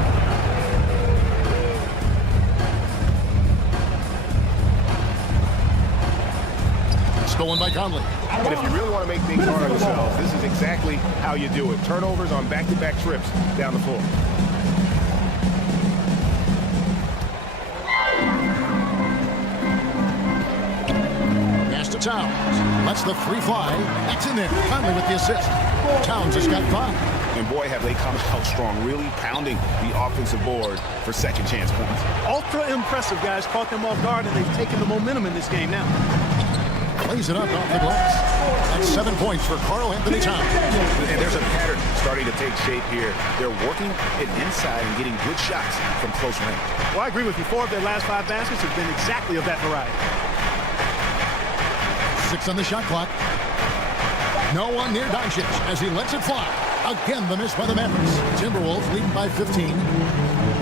Stolen by Conley. But if you really want to make things hard on yourself, this is exactly how you do it. Turnovers on back-to-back trips down the floor. Pass to Towns. Lets the 3 fly. That's in there. Conley with the assist. Towns has got 5. And boy, have they come out strong, really pounding the offensive board for second chance points. Ultra impressive, guys. Caught them off guard, and they've taken the momentum in this game now. Plays it up off the glass. That's 7 points for Karl Anthony Towns. And there's a pattern starting to take shape here. They're working it inside and getting good shots from close range. Well, I agree with you. 4 of their last 5 baskets have been exactly of that variety. 6 on the shot clock. No one near Doncic as he lets it fly. Again, the miss by the Mavericks. Timberwolves leading by 15.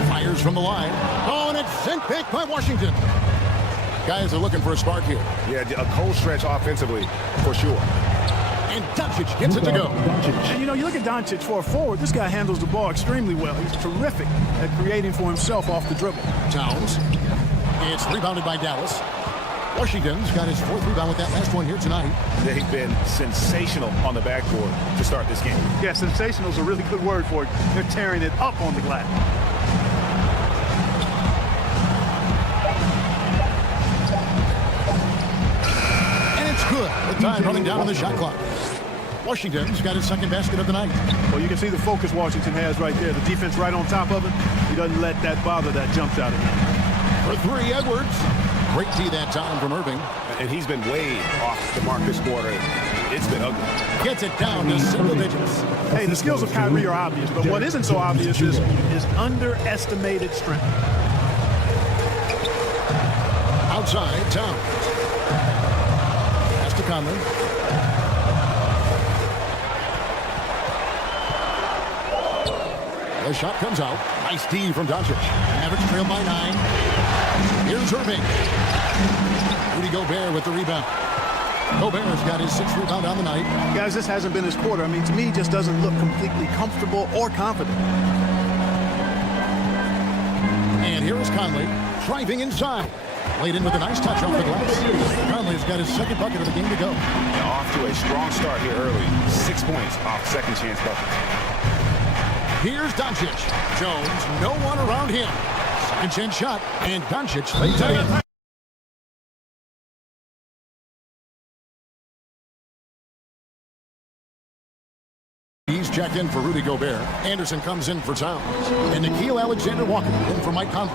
Fires from the line. Oh, and it's sent back by Washington. Guys are looking for a spark here. Yeah, a cold stretch offensively, for sure. And Doncic gets it to go. And, you know, you look at Doncic for a forward, this guy handles the ball extremely well. He's terrific at creating for himself off the dribble. Towns. It's rebounded by Dallas. Washington's got his 4th rebound with that last one here tonight. They've been sensational on the backboard to start this game. Yeah, sensational is a really good word for it. They're tearing it up on the glass. And it's good. The time running down on the shot clock. Washington's got his 2nd basket of the night. Well, you can see the focus Washington has right there. The defense right on top of it. He doesn't let that bother that jump shot at him. For 3, Edwards. Great tee that time from Irving. And he's been way off the mark this quarter. It's been ugly. Gets it down to single digits. Hey, the skills of Kyrie are obvious, but what isn't so obvious is his underestimated strength. Outside, Towns. Pass to Conley. The shot comes out. Nice D from Doncic. Mavericks trail by 9. Here's Irving. Rudy Gobert with the rebound. Gobert's got his 6th rebound on the night. Guys, this hasn't been his quarter. I mean, to me, he just doesn't look completely comfortable or confident. And here is Conley driving inside. Laid in with a nice touch off the glass. Conley's got his 2nd bucket of the game to go. And off to a strong start here early. 6 points off second chance buckets. Here's Doncic. Jones, no one around him. 2nd chance shot, and Doncic lays it in. He's checked in for Rudy Gobert. Anderson comes in for Towns. And Nikhil Alexander-Walker in for Mike Conley.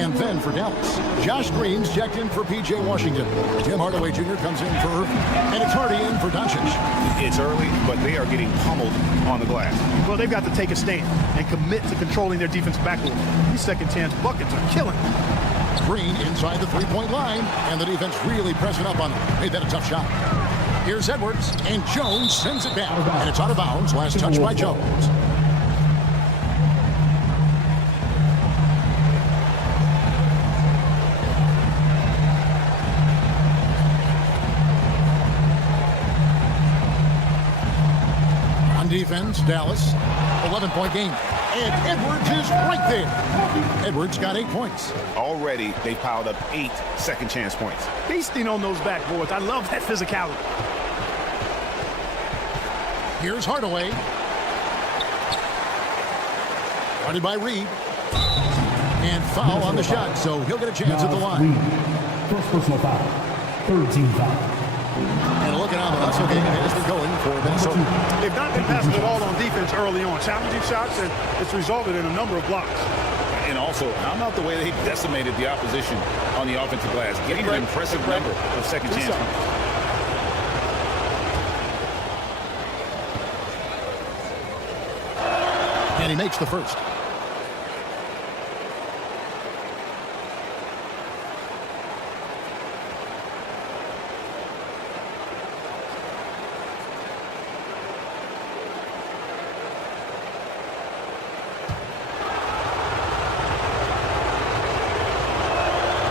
And then for Dallas, Josh Green's checked in for P.J. Washington. Tim Hardaway Jr. comes in for Irving. And it's Hardy in for Doncic. It's early, but they are getting pummeled on the glass. Well, they've got to take a stand and commit to controlling their defensive backboard. These second chance buckets are killing. Green inside the 3-point line. And the defense really pressing up on him. Made that a tough shot. Here's Edwards, and Jones sends it down. And it's out of bounds. Last touch by Jones. On defense, Dallas, 11-point game. And Edwards is right there. Edwards got 8 points. Already, they piled up 8 second chance points. Feasting on those backboards. I love that physicality. Here's Hardaway. Guarded by Reed. And foul on the shot, so he'll get a chance at the line. First personal foul. 3rd team foul. And looking on the hustle game has been going for Minnesota. They've not been passing it all on defense early on. Challenging shots, and it's resulted in a number of blocks. And also, how about the way they decimated the opposition on the offensive glass, getting an impressive number of second chance points. And he makes the first.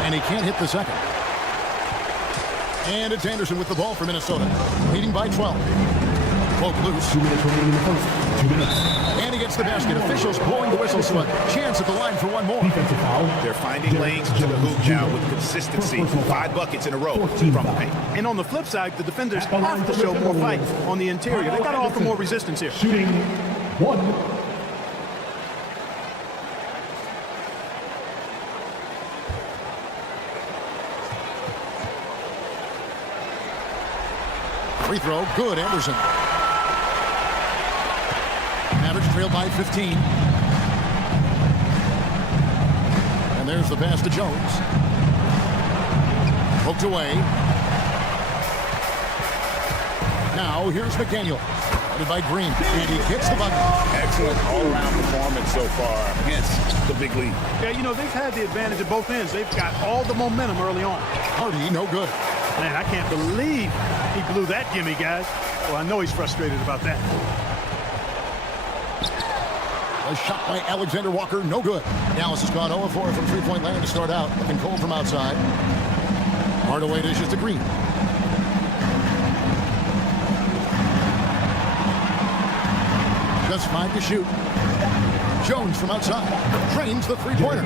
And he can't hit the second. And it's Anderson with the ball for Minnesota, leading by 12. Poke loose. 2 minutes remaining in the first. 2 minutes. And he gets the basket. Officials blowing the whistle, so a chance at the line for one more. Defensive foul. They're finding lanes to the hoop now with consistency. 5 buckets in a row from the paint. And on the flip side, the defenders have to show more fight on the interior. They've got to offer more resistance here. Shooting 1. Free throw, good, Anderson. Mavericks trail by 15. And there's the pass to Jones. Poked away. Now here's McDaniel. Started by Green, and he gets the bucket. Excellent all-around performance so far, hence the big lead. Yeah, you know, they've had the advantage at both ends. They've got all the momentum early on. Hardy, no good. Man, I can't believe he blew that gimme, guys. Well, I know he's frustrated about that. A shot by Alexander Walker, no good. Dallas has gone 0-4 from three-point land to start out. Looking cold from outside. Hardaway dishes to Green. Just 5 to shoot. Jones from outside drains the three-pointer.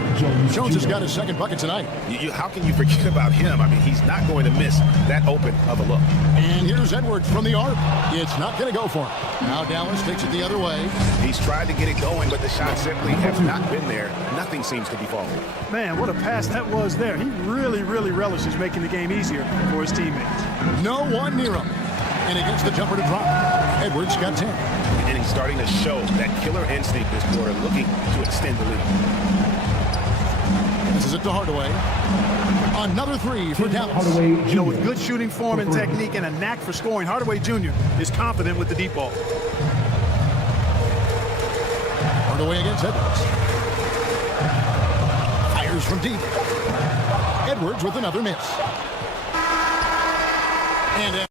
Jones has got his second bucket tonight. How can you forget about him? I mean, he's not going to miss that open of a look. And here's Edwards from the arc. It's not going to go for him. Now Dallas takes it the other way. He's tried to get it going, but the shots simply have not been there. Nothing seems to be falling. Man, what a pass that was there. He really, really relishes making the game easier for his teammates. No one near him. And against the jumper to drop. Edwards got 10. And he's starting to show that killer instinct this quarter, looking to extend the lead. This is it to Hardaway. Another three for Dallas. You know, with good shooting form and technique and a knack for scoring, Hardaway Jr. is confident with the deep ball. Hardaway against Edwards. Fires from deep. Edwards with another miss. And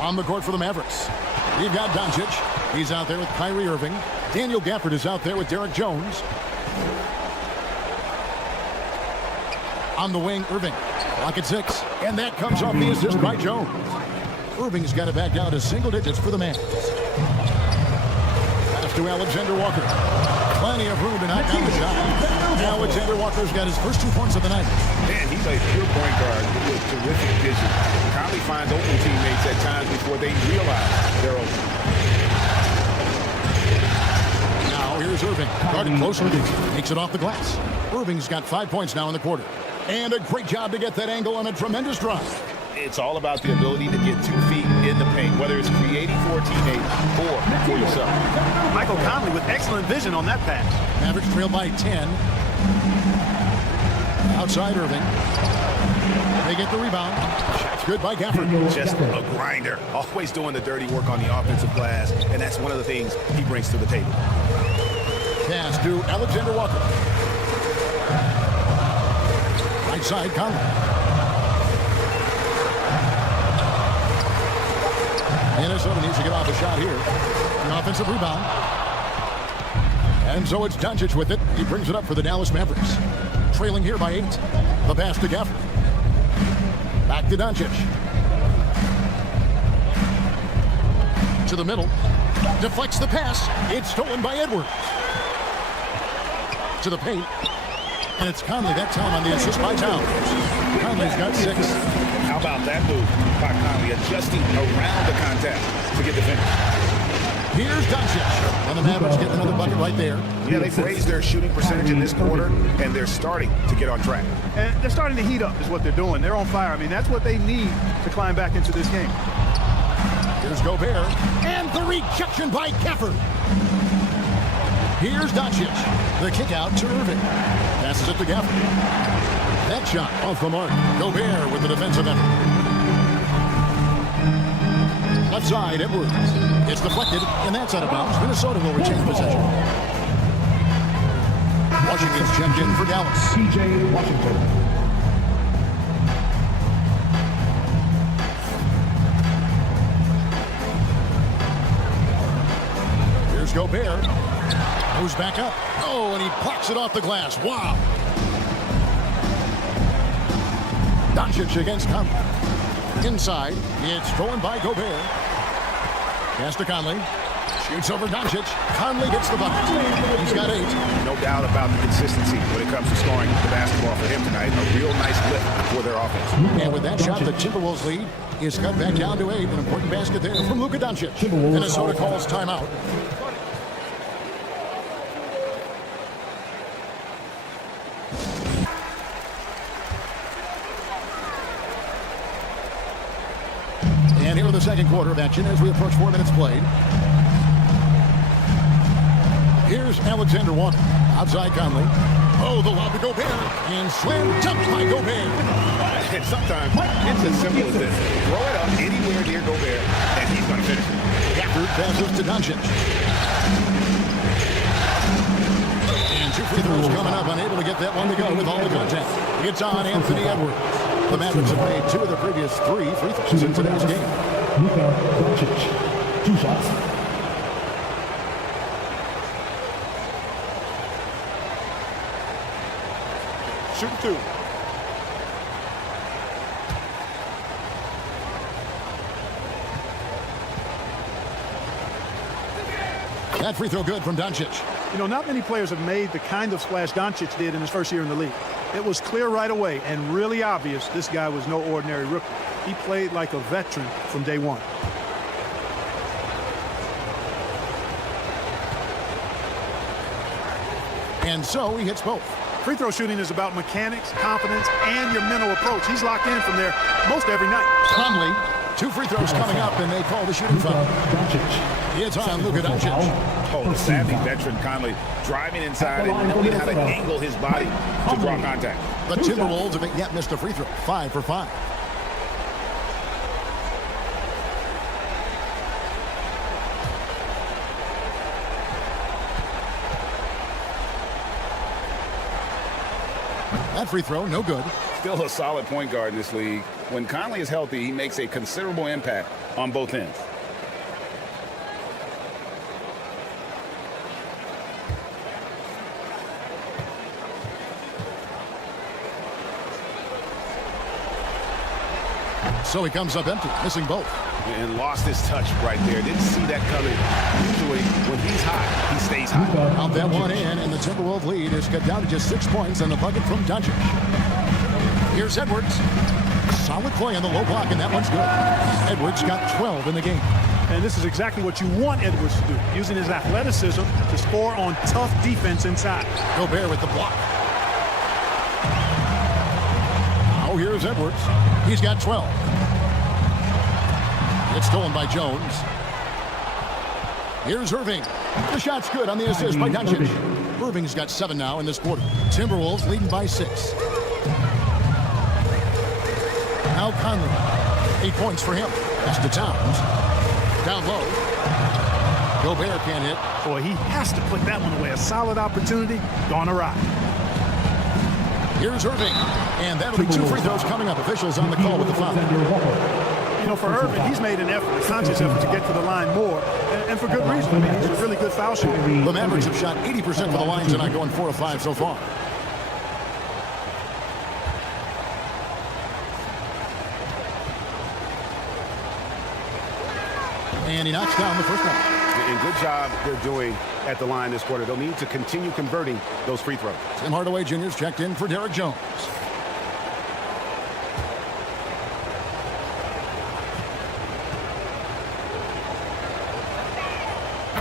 on the court for the Mavericks, we've got Doncic. He's out there with Kyrie Irving. Daniel Gafford is out there with Derek Jones. On the wing, Irving. Clock at 6. And that comes off the assist by Jones. Irving's got it back down to single digits for the Mavs. Pass to Alexander Walker. Plenty of room to knock down the shot. Alexander Walker's got his first 2 points of the night. Man, he's a pure point guard with terrific vision. Conley finds open teammates at times before they realize they're open. Now here's Irving. Guarded closely. Takes it off the glass. Irving's got 5 points now in the quarter. And a great job to get that angle on a tremendous drive. It's all about the ability to get 2 feet in the paint, whether it's creating for a teammate or for yourself. Michael Conley with excellent vision on that pass. Mavericks trail by 10. Outside Irving. They get the rebound. Shot's good by Gafford. Just a grinder. Always doing the dirty work on the offensive glass, and that's one of the things he brings to the table. Pass to Alexander Walker. Right side, Conley. Minnesota needs to get off a shot here. An offensive rebound. And so it's Doncic with it. He brings it up for the Dallas Mavericks. Trailing here by 8. The pass to Gafford. Back to Doncic. To the middle. Deflects the pass. It's stolen by Edwards. To the paint. And it's Conley that time on the assist by Towns. Conley's got 6. How about that move by Conley, adjusting around the contact to get the finish? Here's Doncic. And the Mavericks get another bucket right there. Yeah, they've raised their shooting percentage in this quarter, and they're starting to get on track. And they're starting to heat up is what they're doing. They're on fire. I mean, that's what they need to climb back into this game. Here's Gobert. And the rejection by Gafford. Here's Doncic. The kick out to Irving. Passes it to Gafford. That shot off the mark. Gobert with the defensive effort. Left side, Edwards. It's deflected, and that's out of bounds. Minnesota will retain possession. Washington's checked in for Dallas. P.J. Washington. Here's Gobert. Goes back up. Oh, and he plucks it off the glass. Wow. Doncic against Conley. Inside. It's stolen by Gobert. Pass to Conley. Shoots over Doncic. Conley gets the bucket. He's got 8. No doubt about the consistency when it comes to scoring the basketball for him tonight. A real nice lift for their offense. And with that shot, the Timberwolves lead is cut back down to 8. An important basket there from Luka Doncic. Minnesota calls timeout. And here in the second quarter of action as we approach 4 minutes played. Here's Alexander Walker. Outside Conley. Oh, the lob to Gobert. And slam dunked by Gobert. And sometimes it's as simple as this. Throw it up anywhere near Gobert, and he's going to finish it. Gafford passes to Doncic. And 2 free throws coming up, unable to get that one to go with all the contact. It's on Anthony Edwards. The Mavericks have made 2 of the previous 3 free throws in today's game. Luka Doncic, 2 shots. Shoot 2. That free throw good from Doncic. You know, not many players have made the kind of splash Doncic did in his first year in the league. It was clear right away and really obvious this guy was no ordinary rookie. He played like a veteran from day one. And so he hits both. Free throw shooting is about mechanics, confidence, and your mental approach. He's locked in from there most every night. Conley, 2 free throws coming up, and they call the shooting foul. It's on Luka Doncic. Oh, the savvy veteran Conley driving inside and knowing how to angle his body to draw contact. The Timberwolves haven't yet missed a free throw. 5 for 5. That free throw, no good. Still a solid point guard in this league. When Conley is healthy, he makes a considerable impact on both ends. So he comes up empty, missing both. And lost his touch right there. Didn't see that coming. Usually, when he's hot, he stays hot. Out that one in, and the Timberwolves lead is cut down to just 6 points on the bucket from Doncic. Here's Edwards. Solid play on the low block, and that one's good. Edwards got 12 in the game. And this is exactly what you want Edwards to do, using his athleticism to score on tough defense inside. Gobert with the block. Now here's Edwards. He's got 12. It's stolen by Jones. Here's Irving. The shot's good on the assist by Doncic. Irving's got 7 now in this quarter. Timberwolves leading by 6. Now Conley. 8 points for him. That's to Towns. Down low. Gobert can't hit. Boy, he has to put that one away. A solid opportunity gone awry. Here's Irving. And that'll be 2 free throws coming up. Officials on the call with the foul. You know, for Irving, he's made an effort, a conscious effort to get to the line more, and for good reason. I mean, he's a really good foul shooter. The Mavericks have shot 80% for the line tonight, going 4 of 5 so far. And he knocks down the first one. And good job they're doing at the line this quarter. They'll need to continue converting those free throws. Tim Hardaway Jr.'s checked in for Derek Jones.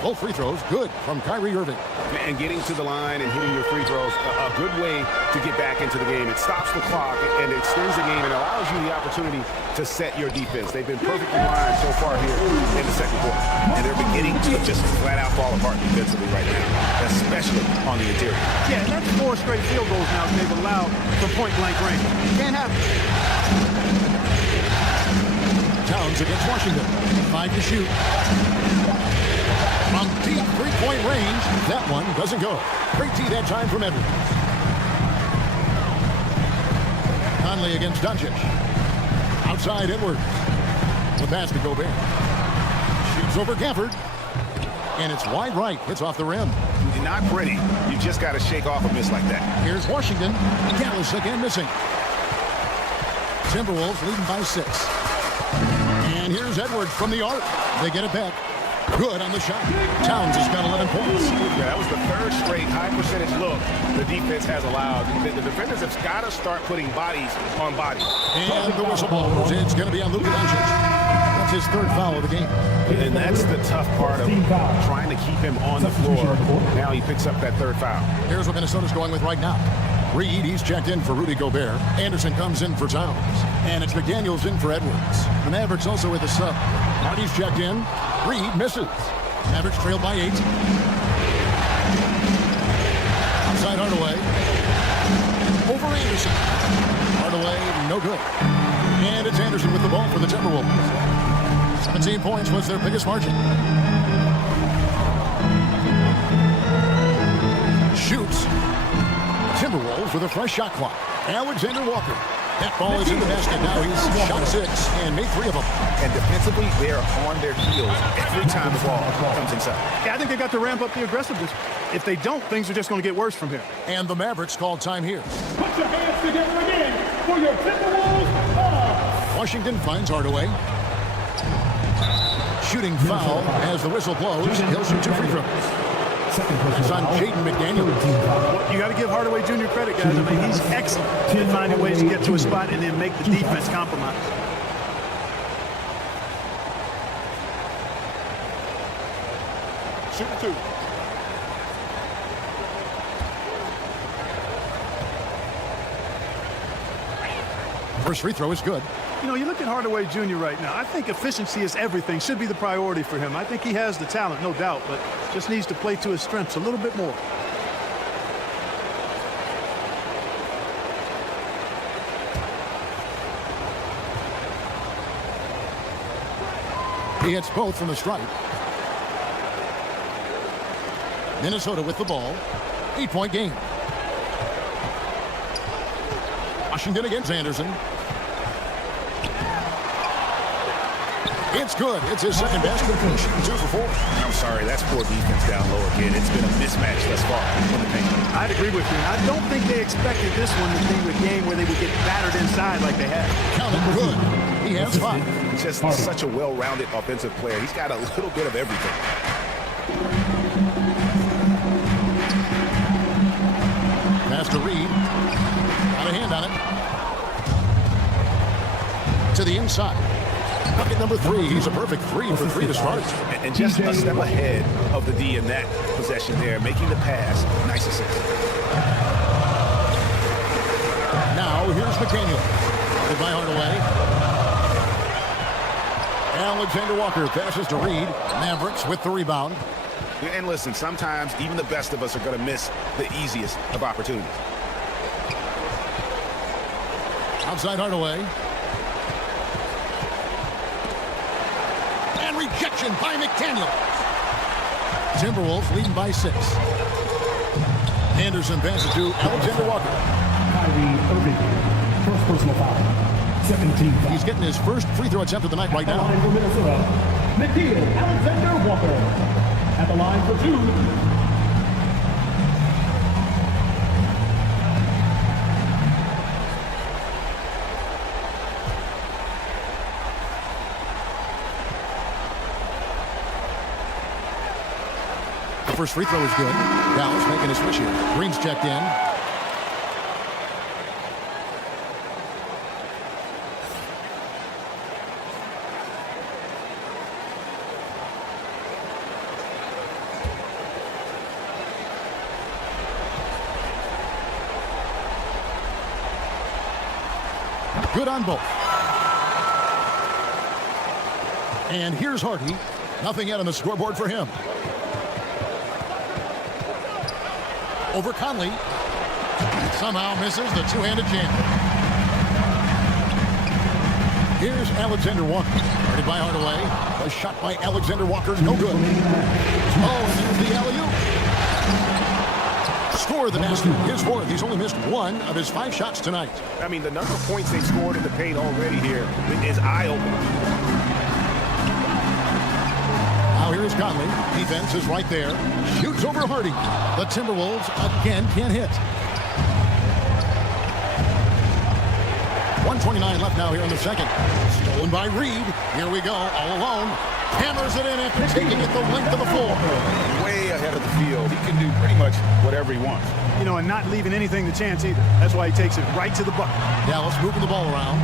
Both free throws good from Kyrie Irving. And getting to the line and hitting your free throws, a good way to get back into the game. It stops the clock and extends the game and allows you the opportunity to set your defense. They've been perfectly lined so far here in the second quarter. And they're beginning to just flat out fall apart defensively right now, especially on the interior. Yeah, and that's 4 straight field goals now they've allowed from point-blank range. Can't happen. Towns against Washington. 5 to shoot. From deep 3-point range, that one doesn't go. Great tee that time from Edwards. Conley against Doncic. Outside Edwards. The pass to Gobert. Shoots over Gafford. And it's wide right. Hits off the rim. Not pretty. You just got to shake off a miss like that. Here's Washington. Dallas again missing. Timberwolves leading by 6. And here's Edwards from the arc. They get it back. Good on the shot. Towns has got 11 points. Yeah, that was the 3rd straight high percentage look the defense has allowed. The defenders have got to start putting bodies on bodies. And the whistle blows. It's going to be on Luka Doncic. That's his 3rd foul of the game. And that's the tough part of trying to keep him on the floor. Now he picks up that 3rd foul. Here's what Minnesota's going with right now. Reed, he's checked in for Rudy Gobert. Anderson comes in for Towns. And it's McDaniels in for Edwards. The Mavericks also with a sub. Marty's checked in. Reed misses. Mavericks trail by 8. Outside Hardaway. Over Anderson. Hardaway no good. And it's Anderson with the ball for the Timberwolves. 17 points was their biggest margin. Shoots. Timberwolves with a fresh shot clock. Alexander Walker. That ball is in the basket. Now he's shot 6 and made 3 of them. And defensively, they are on their heels every time the ball comes inside. Yeah, I think they got to ramp up the aggressiveness. If they don't, things are just going to get worse from here. And the Mavericks called time here. Put your hands together again for your Timberwolves. Washington finds Hardaway. Shooting foul as the whistle blows. He'll shoot 2 free throws. It's on Jaden McDaniel. You got to give Hardaway Jr. credit, guys. I mean, he's excellent in finding ways to get to a spot and then make the defense compromise. Shooting 2. First free throw is good. You know, you look at Hardaway Jr. right now. I think efficiency is everything. Should be the priority for him. I think he has the talent, no doubt, but just needs to play to his strengths a little bit more. He hits both from the stripe. Minnesota with the ball. 8-point game. Washington against Anderson. It's good. It's his second basket. He's shooting 2 for 4. I'm sorry, that's poor defense down low again. It's been a mismatch thus far in the paint. I'd agree with you. I don't think they expected this one to be a game where they would get battered inside like they had. Count it good. He has 5. He's just such a well-rounded offensive player. He's got a little bit of everything. Pass to Reed. Got a hand on it. To the inside. Bucket number 3. He's a perfect 3 for 3 to start. And just a step ahead of the D in that possession there, making the pass. Nice assist. Now here's McDaniel. Headed by Hardaway. Alexander Walker passes to Reed. Mavericks with the rebound. And listen, sometimes even the best of us are going to miss the easiest of opportunities. Outside Hardaway. And rejection by McDaniel. Timberwolves leading by 6. Anderson passes to Alexander Walker. Kyrie Irving, first personal foul. 17 foul. He's getting his first free throw attempt of the night right now. For Minnesota, Nickeil Alexander Walker at the line for 2. First free throw is good. Dallas making a switch here. Green's checked in. Good on both. And here's Hardy. Nothing yet on the scoreboard for him. Over Conley. Somehow misses the two-handed jam. Here's Alexander Walker. Guarded by Hardaway. A shot by Alexander Walker. No good. Oh, and there's the alley-oop. Score the basket. His 4th. He's only missed 1 of his 5 shots tonight. I mean, the number of points they've scored in the paint already here is eye-opening. Now here's Conley. Defense is right there. Shoots over Hardy. The Timberwolves again can't hit. 1:29 left now here in the second. Stolen by Reed. Here we go, all alone. Hammers it in after taking it the length of the floor. Way ahead of the field. He can do pretty much whatever he wants. You know, and not leaving anything to chance either. That's why he takes it right to the bucket. Dallas moving the ball around.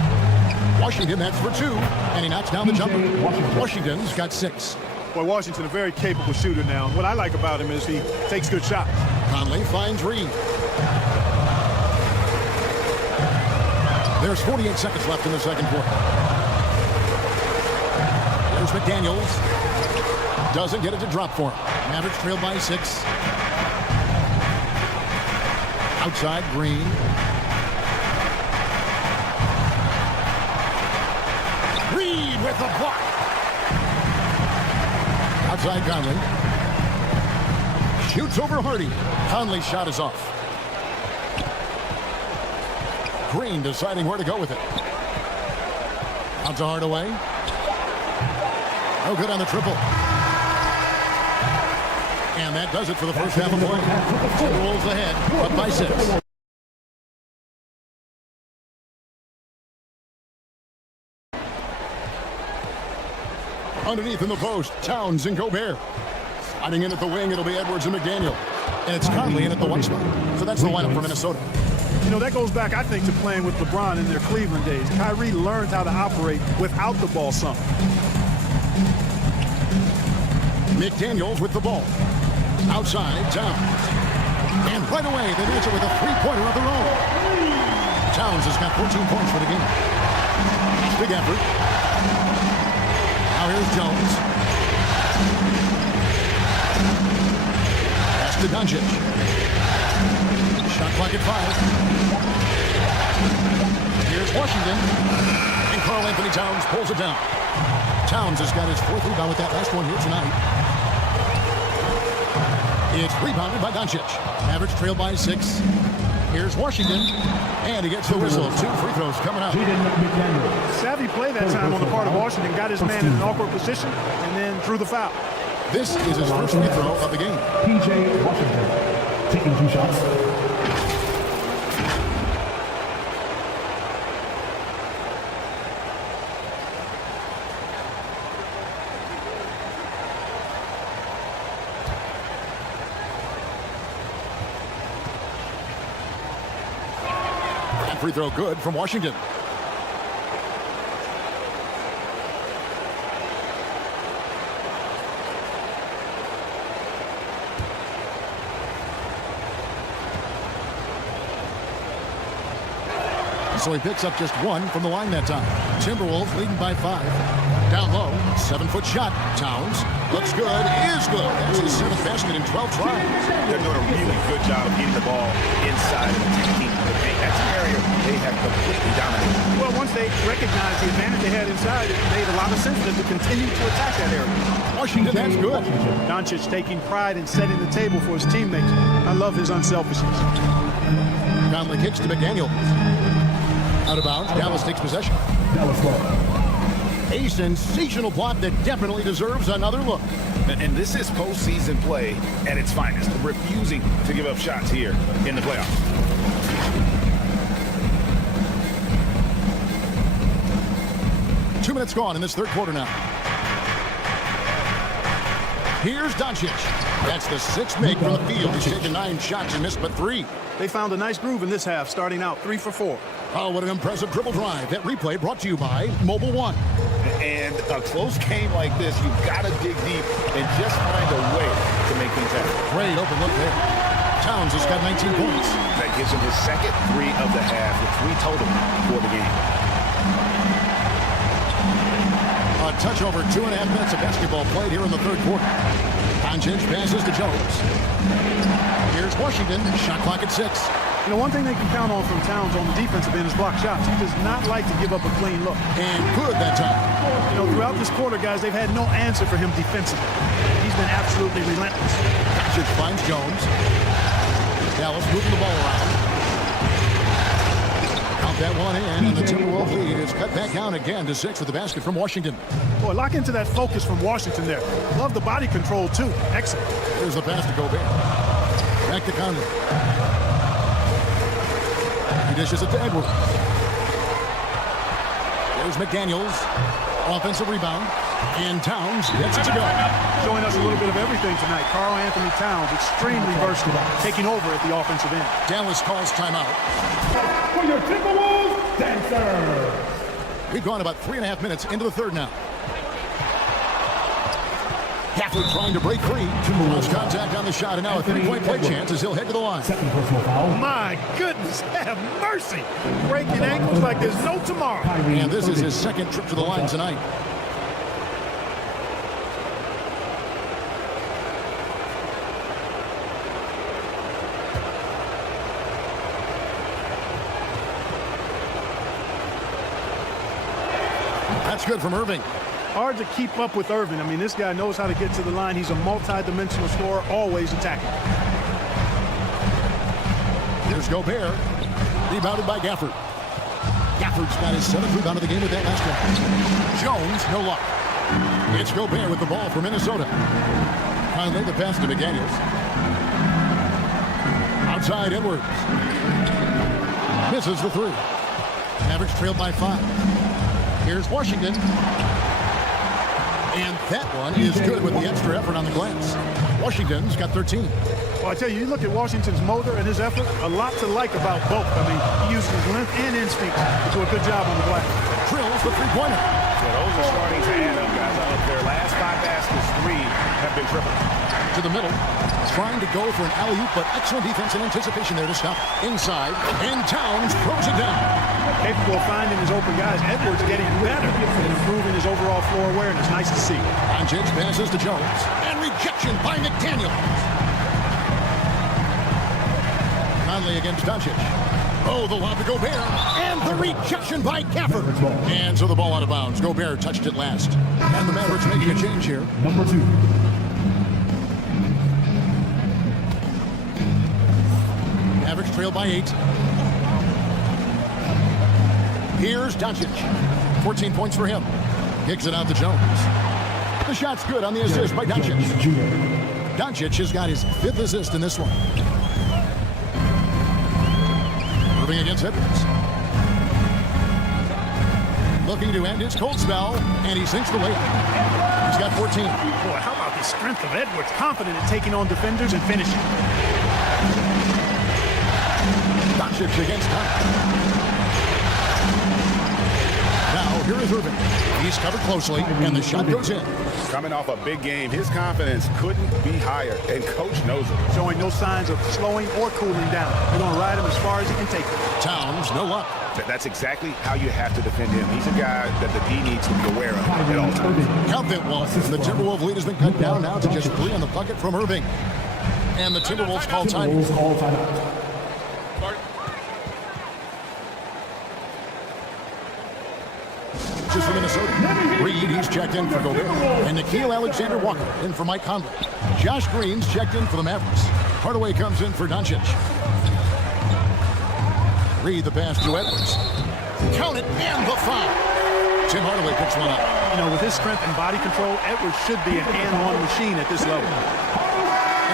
Washington heads for 2, and he knocks down the jumper. Washington's got 6. Boy, Washington, a very capable shooter now. What I like about him is he takes good shots. Conley finds Reed. There's 48 seconds left in the second quarter. There's McDaniels. Doesn't get it to drop for him. Mavericks trailed by 6. Outside, Green. with the block. Outside Conley. Shoots over Hardy. Conley's shot is off. Green deciding where to go with it. Out to Hardaway. No good on the triple. And that does it for the first half of play. Timberwolves ahead, up by 6. Underneath in the post, Towns and Gobert. Sliding in at the wing, it'll be Edwards and McDaniel. And it's Conley in at the 1 spot. So that's the lineup for Minnesota. You know, that goes back, I think, to playing with LeBron in their Cleveland days. Kyrie learned how to operate without the ball some. McDaniels with the ball. Outside, Towns. And right away, they answer with a three-pointer of their own. Towns has got 14 points for the game. Big effort. Now here's Jones. Pass to Doncic. Shot clock at 5. Here's Washington. And Karl Anthony Towns pulls it down. Towns has got his 4th rebound with that last one here tonight. It's rebounded by Doncic. Mavericks trail by 6. Here's Washington. And he gets the whistle. 2 free throws coming up. Savvy play that time on the part of Washington. Got his man in an awkward position and then drew the foul. This is his first free throw of the game. P.J. Washington taking 2 shots. Free throw good from Washington. So he picks up just 1 from the line that time. Timberwolves leading by 5. Down low, 7-foot shot. Towns looks good, is good. That's his 7th basket in 12 tries. They're doing a really good job of getting the ball inside and attacking the paint. That's an area they have completely dominated. Well, once they recognized the advantage they had inside, it made a lot of sense for them to continue to attack that area. Washington, that's good. Doncic taking pride in setting the table for his teammates. I love his unselfishness. Conley kicks to McDaniel. Out of bounds, Dallas takes possession. A sensational block that definitely deserves another look. And this is postseason play at its finest, refusing to give up shots here in the playoffs. Two minutes gone in this third quarter now. Here's Doncic. That's the 6th make from the field. He's taken 9 shots and missed but 3. They found a nice groove in this half, starting out 3 for 4. Oh, what an impressive dribble drive. That replay brought to you by Mobile One. And a close game like this, you've got to dig deep and just find a way to make things happen. Great open look there. Towns has got 19 points. That gives him his 2nd 3 of the half, with 3 total for the game. A touch over 2.5 minutes of basketball played here in the third quarter. Doncic passes to Jones. Here's Washington. Shot clock at 6. You know, one thing they can count on from Towns on the defensive end is block shots. He does not like to give up a clean look. And good that time. You know, throughout this quarter, guys, they've had no answer for him defensively. He's been absolutely relentless. Doncic finds Jones. Dallas moving the ball around. Count that one in, and the Timberwolves lead is cut back down again to 6 with the basket from Washington. Boy, lock into that focus from Washington there. Love the body control, too. Excellent. There's the pass to Gobert. Back to Conley. He dishes it to Edwards. There's McDaniels. Offensive rebound. And Towns gets it to go. Showing us a little bit of everything tonight. Karl Anthony Towns, extremely versatile, taking over at the offensive end. Dallas calls timeout. For your Timberwolves dancer. We've gone about 3.5 minutes into the third now. Hafford trying to break free. Lost contact on the shot, and now a 3-point play chance as he'll head to the line. My goodness, have mercy. Breaking ankles like there's no tomorrow. And this is his 2nd trip to the line tonight. That's good from Irving. Hard to keep up with Irving. I mean, this guy knows how to get to the line. He's a multi-dimensional scorer, always attacking. Here's Gobert. Rebounded by Gafford. Gafford's got his 7th rebound of the game with that last one. Jones, no luck. It's Gobert with the ball for Minnesota. Finally, the pass to McDaniels. Outside Edwards. Misses the 3. Mavericks trailed by 5. Here's Washington. And that one is good with the extra effort on the glass. Washington's got 13. Well, I tell you, you look at Washington's motor and his effort, a lot to like about both. I mean, he uses his length and instinct to do a good job on the glass. Drills the three-pointer. So those are starting to add up, guys. I look, their last 5 baskets, 3 have been triple. To the middle, trying to go for an alley-oop, but excellent defense and anticipation there to stop. Inside, and Towns throws it down. Capable of finding his open guys. Edwards getting better and improving his overall floor awareness. Nice to see. Doncic passes to Jones, and rejection by McDaniels. Conley against Doncic. Oh, the lob to Gobert, and the rejection by Gafford. And so the ball out of bounds. Gobert touched it last. And the Mavericks making a change here. Number 2. Mavericks trail by 8. Here's Doncic. 14 points for him. Kicks it out to Jones. The shot's good on the assist by Doncic. Doncic has got his 5th assist in this one. Moving against Edwards. Looking to end his cold spell, and he sinks the layup. He's got 14. Boy, how about the strength of Edwards? Confident in taking on defenders and finishing. Doncic against Doncic. Now, here is Irving. He's covered closely, and the shot goes in. Coming off a big game, his confidence couldn't be higher, and Coach knows it. Showing no signs of slowing or cooling down. They're going to ride him as far as he can take him. Towns, no luck. That's exactly how you have to defend him. He's a guy that the D needs to be aware of at all times. Count that one. The Timberwolves lead has been cut down now to just 3 on the bucket from Irving. And the Timberwolves call time. Just for Minnesota. Reed, he's checked in for Gobert. And Nickeil Alexander-Walker in for Mike Conley. Josh Green's checked in for the Mavericks. Hardaway comes in for Doncic. Reed the pass to Edwards. Count it, and the foul. Tim Hardaway picks one up. You know, with his strength and body control, Edwards should be an and-one machine at this level.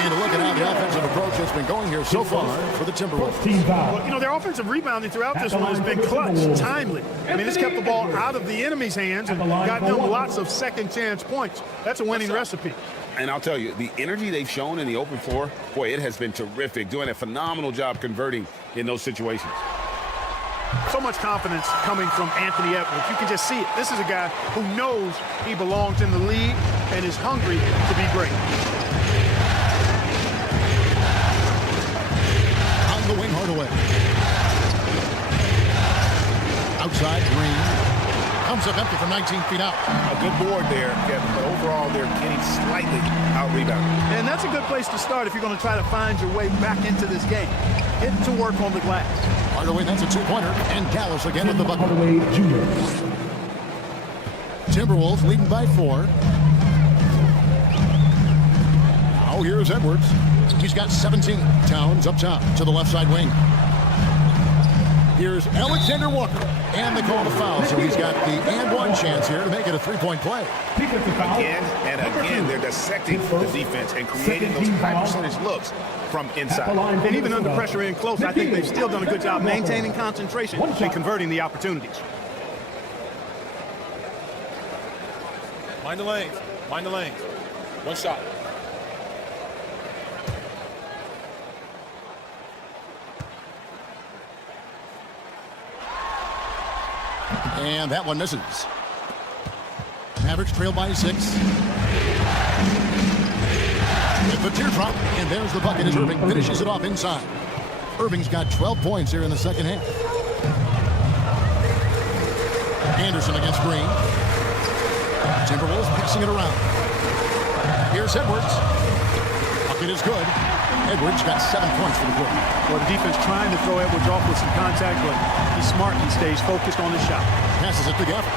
And look at how the offensive approach has been going here so far for the Timberwolves. Well, you know, their offensive rebounding throughout this one has been clutch, timely. I mean, it's kept the ball out of the enemy's hands and got them lots of second-chance points. That's a winning recipe. And I'll tell you, the energy they've shown in the open floor, boy, it has been terrific. Doing a phenomenal job converting in those situations. So much confidence coming from Anthony Edwards. You can just see it. This is a guy who knows he belongs in the league and is hungry to be great. On the wing, Hardaway. Outside, Green. Comes up empty from 19 feet out. A good board there, Kevin, but overall they're getting slightly out-rebounded. And that's a good place to start if you're going to try to find your way back into this game. Get to work on the glass. Hardaway, that's a 2-pointer, and Dallas again with the bucket. Hardaway Jr. Timberwolves leading by 4. Now here's Edwards. He's got 17. Towns up top to the left side wing. Here's Alexander Walker. And they call the foul, so he's got the and-one chance here to make it a 3-point play. Again and again, they're dissecting the defense and creating those high percentage looks from inside. And even under pressure in close, I think they've still done a good job maintaining concentration and converting the opportunities. Mind the lanes. Mind the lanes. One shot. And that one misses. Mavericks trail by 6. With the teardrop, and there's the bucket as Irving finishes it off inside. Irving's got 12 points here in the second half. Anderson against Green. Timberwolves passing it around. Here's Edwards. Bucket is good. Edwards got 7 points for the quarter. Well, the defense trying to throw Edwards off with some contact, but he's smart. He stays focused on his shot. Passes it to Gafford.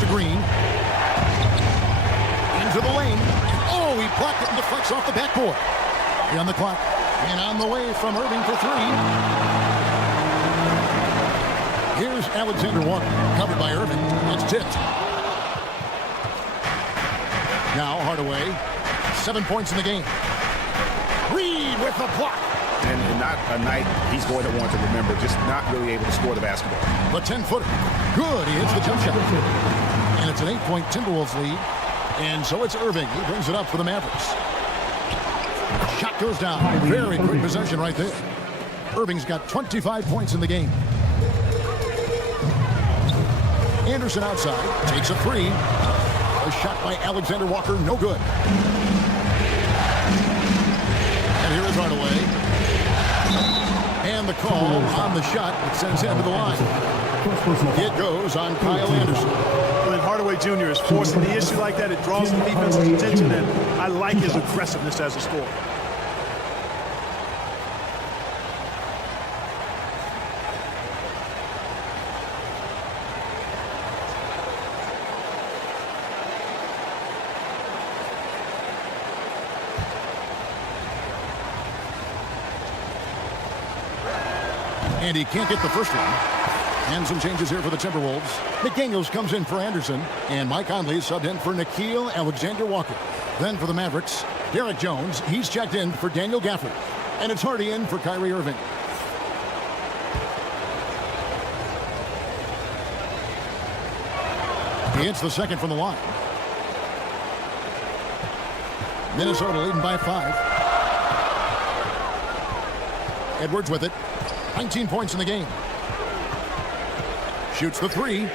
to Green. Into the lane. Oh, he blocked it and deflects off the backboard. On the clock. And on the way from Irving for three. Here's Alexander Walker, covered by Irving. It's tipped. Now Hardaway, 7 points in the game. Reed with the block. And not a night he's going to want to remember, just not really able to score the basketball. The 10-footer. Good, he hits the jump shot. And it's an 8-point Timberwolves lead. And so it's Irving. He brings it up for the Mavericks. Shot goes down. Very quick possession right there. Irving's got 25 points in the game. Anderson outside, takes a three. A shot by Alexander Walker, no good. And here is Hardaway. And the call on the shot that sends him to the line. It goes on Kyle Anderson. When Hardaway Jr. is forcing the issue like that, it draws the defense's attention, and I like his aggressiveness as a scorer. And he can't get the first one. And some changes here for the Timberwolves. McDaniels comes in for Anderson. And Mike Conley subbed in for Nickeil Alexander-Walker. Then for the Mavericks, Derek Jones. He's checked in for Daniel Gafford. And it's Hardy in for Kyrie Irving. He hits the second from the line. Minnesota leading by 5. Edwards with it. 19 points in the game. Shoots the three.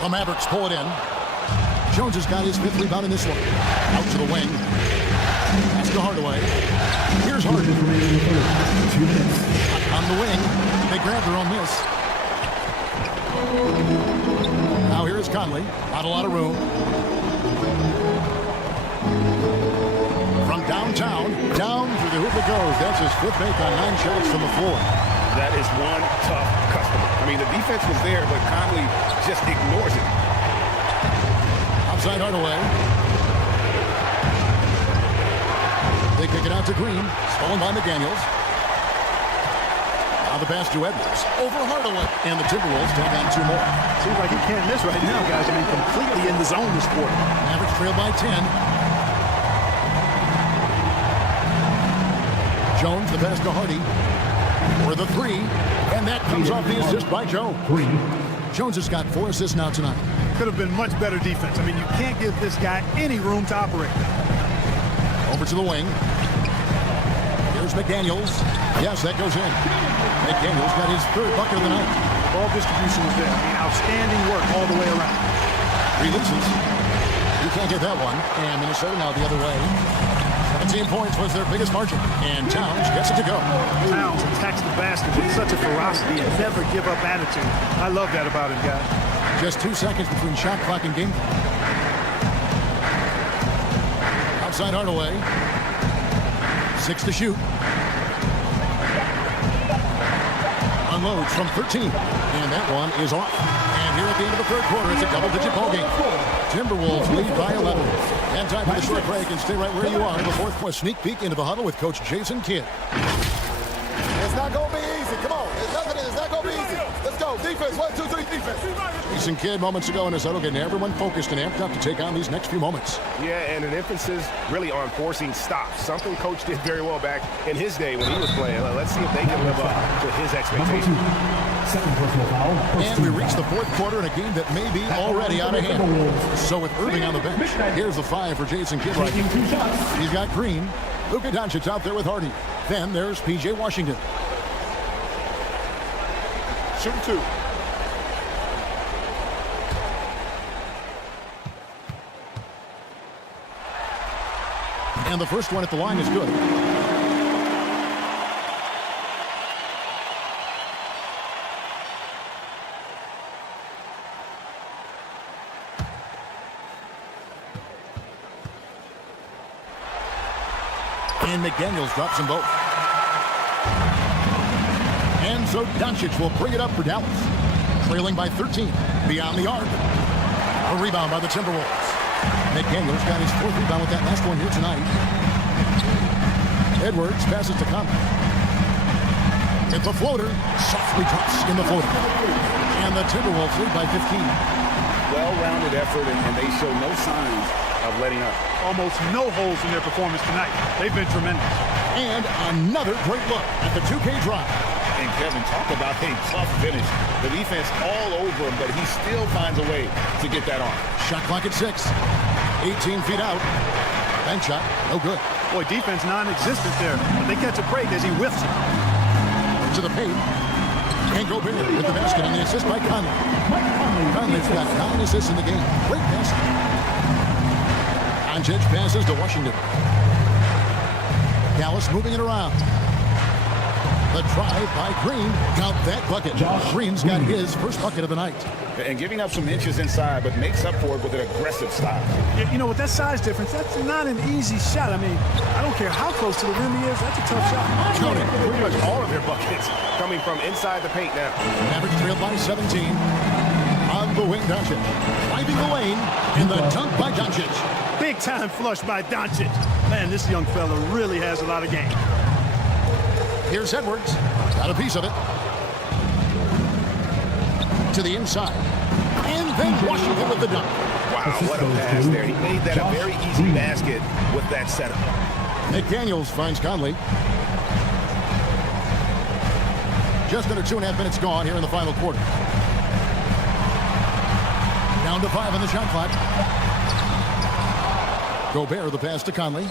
The Mavericks pull it in. Jones has got his 5th rebound in this one. Out to the wing. Pass to Hardaway. Here's Harden. On the wing. They grab their own miss. Now here's Conley. Not a lot of room. From downtown, down through the hoop it goes. That's his 5th make on 9 shots from the floor. That is one tough customer. I mean, the defense was there, but Conley just ignores it. Outside Hardaway. They kick it out to Green. Stolen by McDaniels. Now the pass to Edwards. Over Hardaway. And the Timberwolves take on 2 more. Seems like he can't miss right now, guys. I mean, completely in the zone this quarter. Mavericks trail by 10. Jones, the pass to Hardy. For the 3. And that comes off the assist by Jones. Jones has got 4 assists now tonight. Could have been much better defense. I mean, you can't give this guy any room to operate. Over to the wing. Here's McDaniels. Yes, that goes in. McDaniels got his 3rd bucket of the night. Ball distribution was there. I mean, outstanding work all the way around. Releases. You can't get that one. And Minnesota now the other way. 17 points was their biggest margin. And Towns gets it to go. Towns attacks the basket with such a ferocity and never give up attitude. I love that about him, guys. Just 2 seconds between shot clock and game clock. Outside Hardaway. 6 to shoot. Unloads from 13. And that one is off. And here at the end of the 3rd quarter, it's a double-digit ball game. Timberwolves lead by 11. And time for the short break, and stay right where you are. The 4th quarter sneak peek into the huddle with Coach Jason Kidd. It's not going to be easy. Come on. It's not going to be easy. Let's go. Defense. 1, 2, 3, defense. Jason Kidd moments ago in his huddle, getting everyone focused and amped up to take on these next few moments. Yeah, and an emphasis really on forcing stops. Something Coach did very well back in his day when he was playing. Let's see if they can live up to his expectations. And we reach the 4th quarter in a game that may be already out of hand. So with Irving on the bench, here's the 5 for Jason Kidd right here. He's got Green. Luka Doncic out there with Hardy. Then there's P.J. Washington. Shooting 2. And the first one at the line is good. And McDaniels drops them both. And so Doncic will bring it up for Dallas. Trailing by 13. Beyond the arc. A rebound by the Timberwolves. McDaniels got his 4th rebound with that last one here tonight. Edwards passes to Conley. It's a floater. Softly drops in the floater. And the Timberwolves lead by 15. Well-rounded effort, and they show no signs of letting up. Almost no holes in their performance tonight. They've been tremendous. And another great look at the 2K drive. And Kevin, talk about a tough finish. The defense all over him, but he still finds a way to get that on. Shot clock at 6. 18 feet out. Bank shot, no good. Boy, defense non-existent there. But they catch a break as he whiffs it. To the paint. And Gobert with the basket on the assist by Conley. Conley's got 9 assists in the game. Great pass. Doncic passes to Washington. Dallas moving it around. The drive by Green. Count that bucket. Green's got his first bucket of the night. And giving up some inches inside, but makes up for it with an aggressive style. You know, with that size difference, that's not an easy shot. I mean, I don't care how close to the rim he is. That's a tough shot. Count it. Pretty much all of their buckets coming from inside the paint now. Mavericks trailed by 17. On the wing, Doncic. Driving the lane. In the dunk by Doncic. Big time flush by Doncic. Man, this young fella really has a lot of game. Here's Edwards. Got a piece of it. To the inside. And then Washington with the dunk. Wow, what a pass there. He made that a very easy basket with that setup. McDaniels finds Conley. Just under 2.5 minutes gone here in the final quarter. Down to 5 on the shot clock. Gobert the pass to Conley.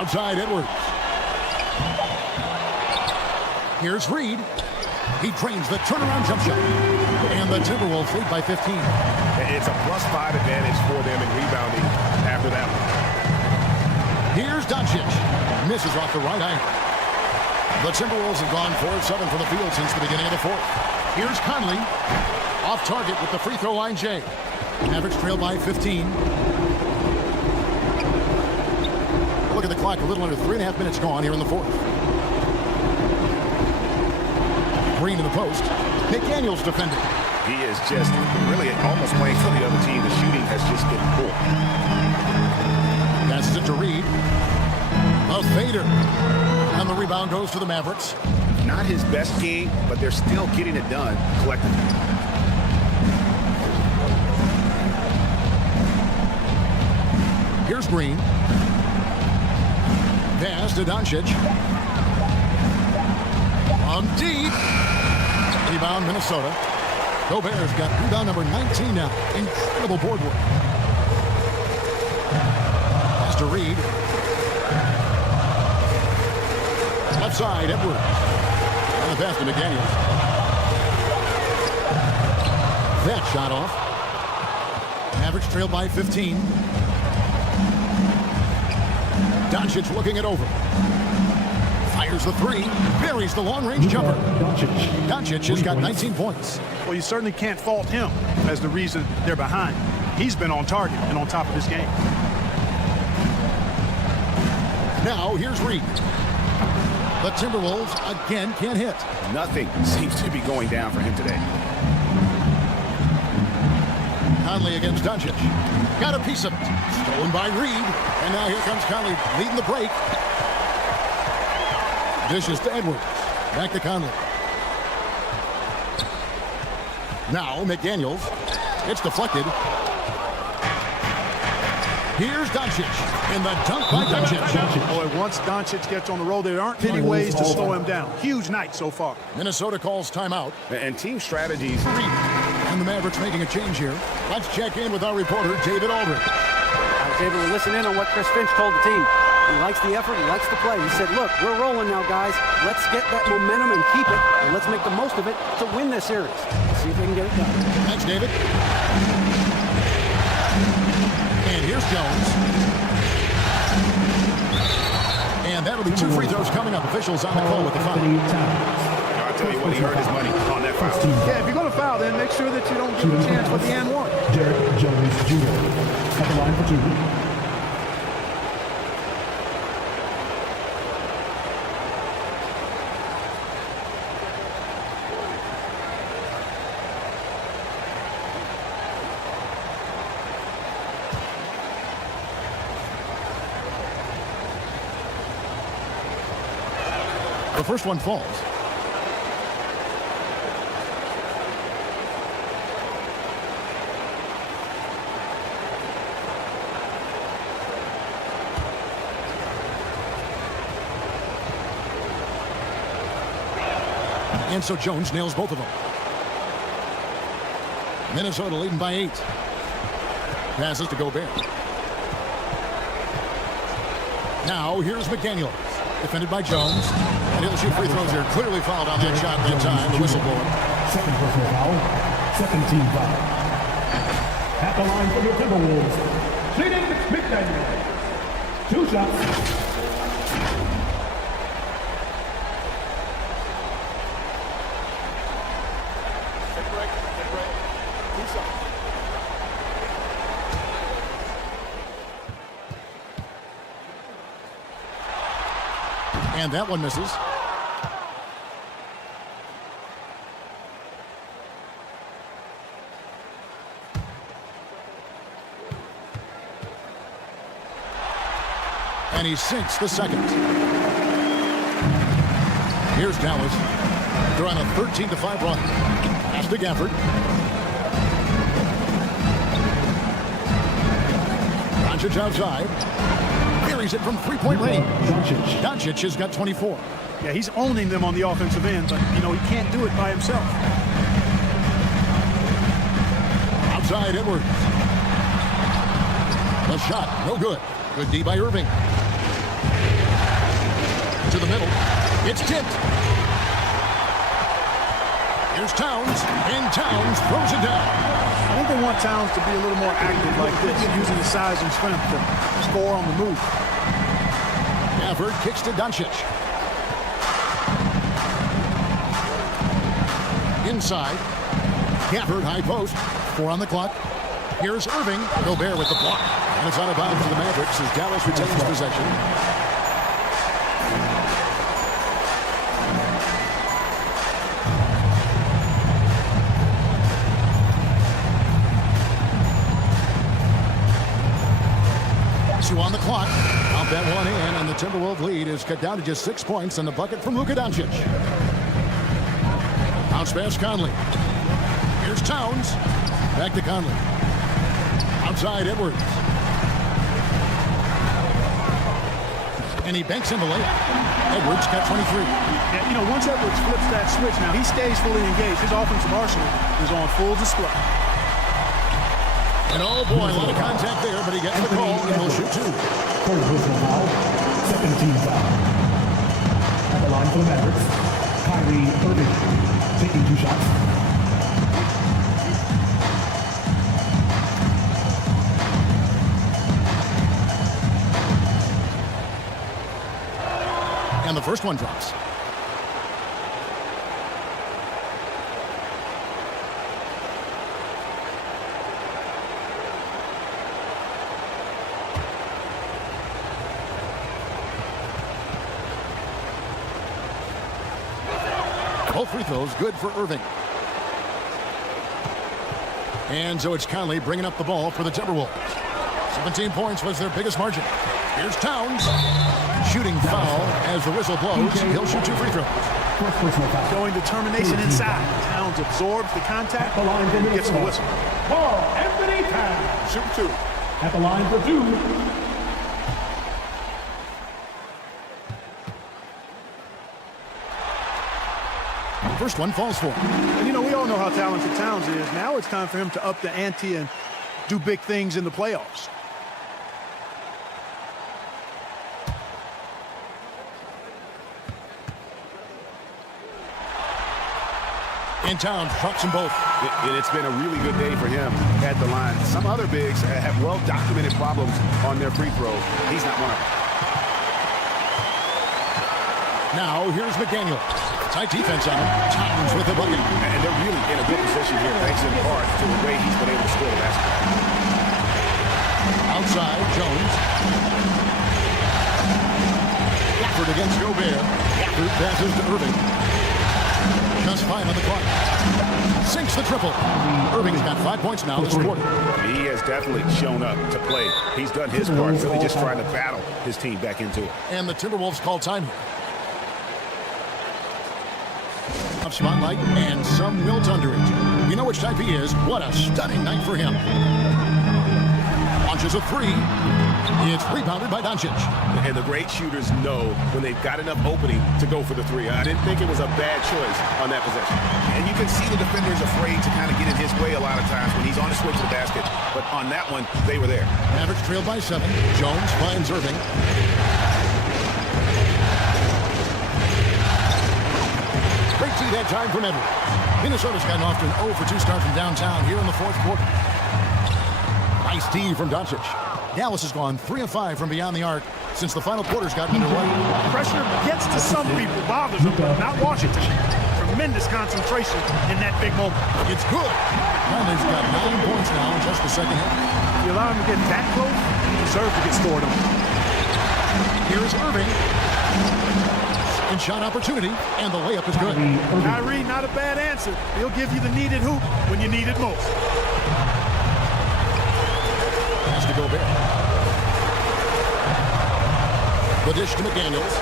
Outside Edwards. Here's Reed. He drains the turnaround jump shot. And the Timberwolves lead by 15. It's a +5 advantage for them in rebounding after that one. Here's Doncic. Misses off the right iron. The Timberwolves have gone 4 of 7 from the field since the beginning of the 4th. Here's Conley. Off target with the free throw line J. Mavericks trail by 15. Look at the clock. A little under 3.5 minutes gone here in the 4th. Green in the post. McDaniels defending. He is just really almost playing for the other team. The shooting has just been poor. Passes it to Reed. A fader. And the rebound goes to the Mavericks. Not his best game, but they're still getting it done collectively. Here's Green. Pass to Doncic. On deep. Rebound Minnesota. Gobert's got rebound number 19 now. Incredible board work. Pass to Reed. Left side, Edwards. And the pass to McDaniels. That shot off. Mavericks trail by 15. Doncic looking it over. Fires the 3. Buries the long-range jumper. Doncic has got 19 points. Well, you certainly can't fault him as the reason they're behind. He's been on target and on top of his game. Now, here's Reed. The Timberwolves again can't hit. Nothing seems to be going down for him today. Conley against Doncic. Got a piece of it. Stolen by Reed. And now here comes Conley leading the break. Dishes to Edwards. Back to Conley. Now McDaniels. It's deflected. Here's Doncic. And the dunk by Doncic. Boy, once Doncic gets on the road, there aren't many ways to slow him down. Huge night so far. Minnesota calls timeout. And team strategies. And the Mavericks making a change here. Let's check in with our reporter, David Aldridge. David, we'll listen in on what Chris Finch told the team. He likes the effort. He likes the play. He said, look, we're rolling now, guys. Let's get that momentum and keep it. And let's make the most of it to win this series. Let's see if they can get it done. Thanks, David. And here's Jones. And that'll be 2 free throws coming up. Officials on the call with the foul. I'll tell you what, he earned his money on that foul. Yeah, if you're going to foul, then make sure that you don't give a chance for the and one. Derek Jones Jr. at the line for 2. The first one falls. And so Jones nails both of them. Minnesota leading by 8. Passes to Gobert. Now here's McDaniel. Defended by Jones. And he'll shoot free throws here. Clearly fouled on that shot that time. The whistle blower. Second personal foul. Second team foul. At the line for your Timberwolves, Jaden McDaniel. 2 shots. And that one misses. And he sinks the second. Here's Dallas. They're on a 13-5 run. Pass to Gafford. Doncic outside. Buries it from three-point range. Doncic has got 24. Yeah, he's owning them on the offensive end, but, you know, he can't do it by himself. Outside Edwards. The shot, no good. Good D by Irving. To the middle. It's tipped. Here's Towns, and Towns throws it down. I think they want Towns to be a little more active like this, using his size and strength to score on the move. Gafford kicks to Doncic. Inside. Gafford, high post. 4 on the clock. Here's Irving. Gobert with the block. And it's out of bounds for the Mavericks as Dallas retains possession. On the clock. Count that one in, and the Timberwolves lead is cut down to just 6 points and the bucket from Luka Doncic. Bounce pass Conley. Here's Towns. Back to Conley. Outside Edwards. And he banks in the layup. Edwards got 23. Yeah, you know, once Edwards flips that switch, now he stays fully engaged. His offensive arsenal is on full display. And oh boy, a lot of contact there, but he gets the call and he'll shoot 2. Third personal foul. Second team foul. At the line for the Mavericks, Kyrie Irving taking 2 shots. And the first one drops. Both free throws good for Irving. And so it's Conley bringing up the ball for the Timberwolves. 17 points was their biggest margin. Here's Towns. Shooting foul as the whistle blows. He'll shoot 2 free throws. Showing determination inside. Towns absorbs the contact and gets the whistle. Ball, Anthony Towns. Shoot 2. At the line for 2. First one falls for him. And you know, we all know how talented Towns is. Now it's time for him to up the ante and do big things in the playoffs. And Towns drops them both. It's been a really good day for him at the line. Some other bigs have well-documented problems on their free throws. He's not one of them. Now, here's McDaniel. Tight defense on him. Towns with the bucket. And they're really in a good position here, thanks in part to the way he's been able to score the basketball. Outside, Jones. Gafford against Gobert. Gafford passes to Irving. Just 5 on the clock. Sinks the triple. Irving's got 5 points now this quarter. He has definitely shown up to play. He's done his part, really just trying to battle his team back into it. And the Timberwolves call time here. Of spotlight, and some wilt under it. We know which type he is. What a stunning night for him. Launches a three. It's rebounded by Doncic. And the great shooters know when they've got enough opening to go for the three. I didn't think it was a bad choice on that possession. And you can see the defenders afraid to kind of get in his way a lot of times when he's on his way to the basket. But on that one, they were there. Mavericks trailed by 7. Jones finds Irving. Great see that time from Edwards. Minnesota's gotten off to an 0 for 2 start from downtown here in the fourth quarter. Nice D from Doncic. Dallas has gone 3 of 5 from beyond the arc since the final quarter's gotten underway. Pressure gets to some people, bothers them, not Washington. Tremendous concentration in that big moment. It's good. Conley's got 9 points now in just the second half. If you allow him to get that close, he deserves to get scored on. Here's Irving. Second shot opportunity, and the layup is good. Kyrie, not a bad answer. He'll give you the needed hoop when you need it most. Has to go back. The dish to McDaniels.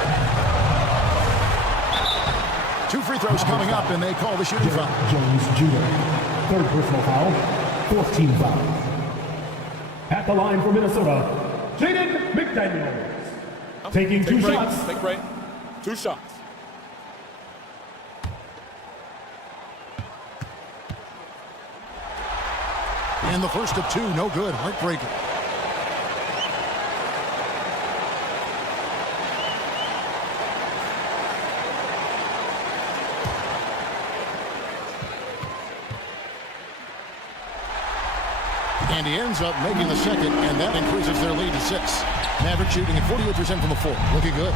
2 free throws coming up, and they call the shooting foul. Jones Jr. Third personal foul. 4th team foul. At the line for Minnesota, Jaden McDaniels. Taking 2 shots. Take break. 2 shots. And the first of 2, no good. Heartbreaker. And he ends up making the second, and that increases their lead to 6. Mavericks shooting at 48% from the floor. Looking good.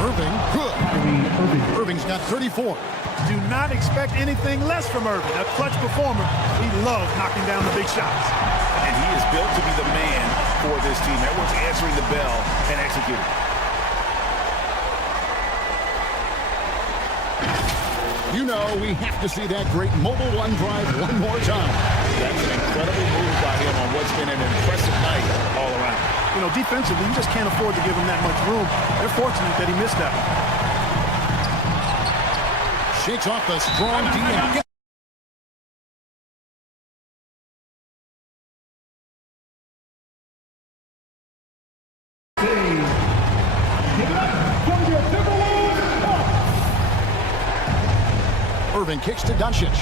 Irving, good. Irving's got 34. Do not expect anything less from Irving. A clutch performer. He loves knocking down the big shots. And he is built to be the man for this team. Everyone's answering the bell and executing. You know, we have to see that great mobile one drive one more time. That's an incredible move by him on what's been an impressive night all around. You know, defensively, you just can't afford to give him that much room. They're fortunate that he missed that one. Shakes off the strong D and Irving kicks to Doncic.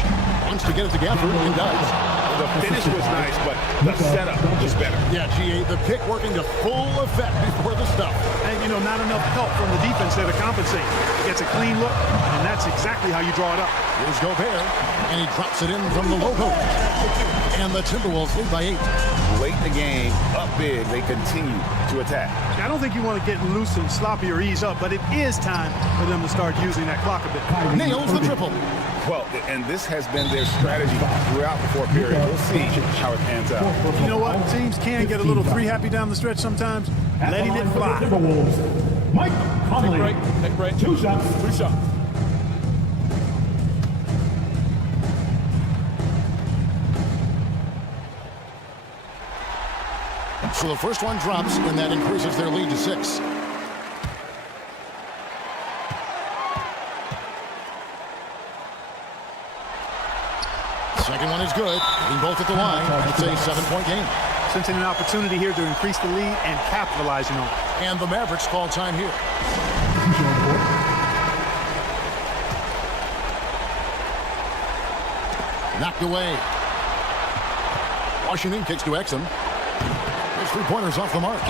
Wants to get it to Gafford and does. The finish was nice, but the setup was better. Yeah, GA, the pick working to full effect before the stuff. And, you know, not enough help from the defense there to compensate. He gets a clean look, and that's exactly how you draw it up. Here's Gobert, and he drops it in from the low post. And the Timberwolves lead by 8. Late in the game, up big, they continue to attack. I don't think you want to get loose and sloppy or ease up, but it is time for them to start using that clock a bit. Nails the triple. Well, and this has been their strategy throughout the fourth period. We'll see how it pans out. You know what? Teams can get a little 3 happy down the stretch sometimes. Letting it fly. Mike Conley. Take break. 2 shots. 2 shots. So the first one drops, and that increases their lead to 6. Second one is good. Hitting both at the line. It's a 7-point game. Sensing an opportunity here to increase the lead and capitalizing on it. And the Mavericks call time here. Knocked away. Washington kicks to Exum. His 3-pointers off the mark.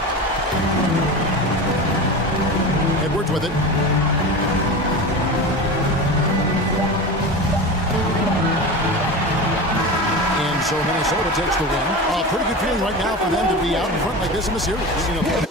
Edwards with it. And so Minnesota takes the win. Pretty good feeling right now for them to be out in front like this in the series. You know,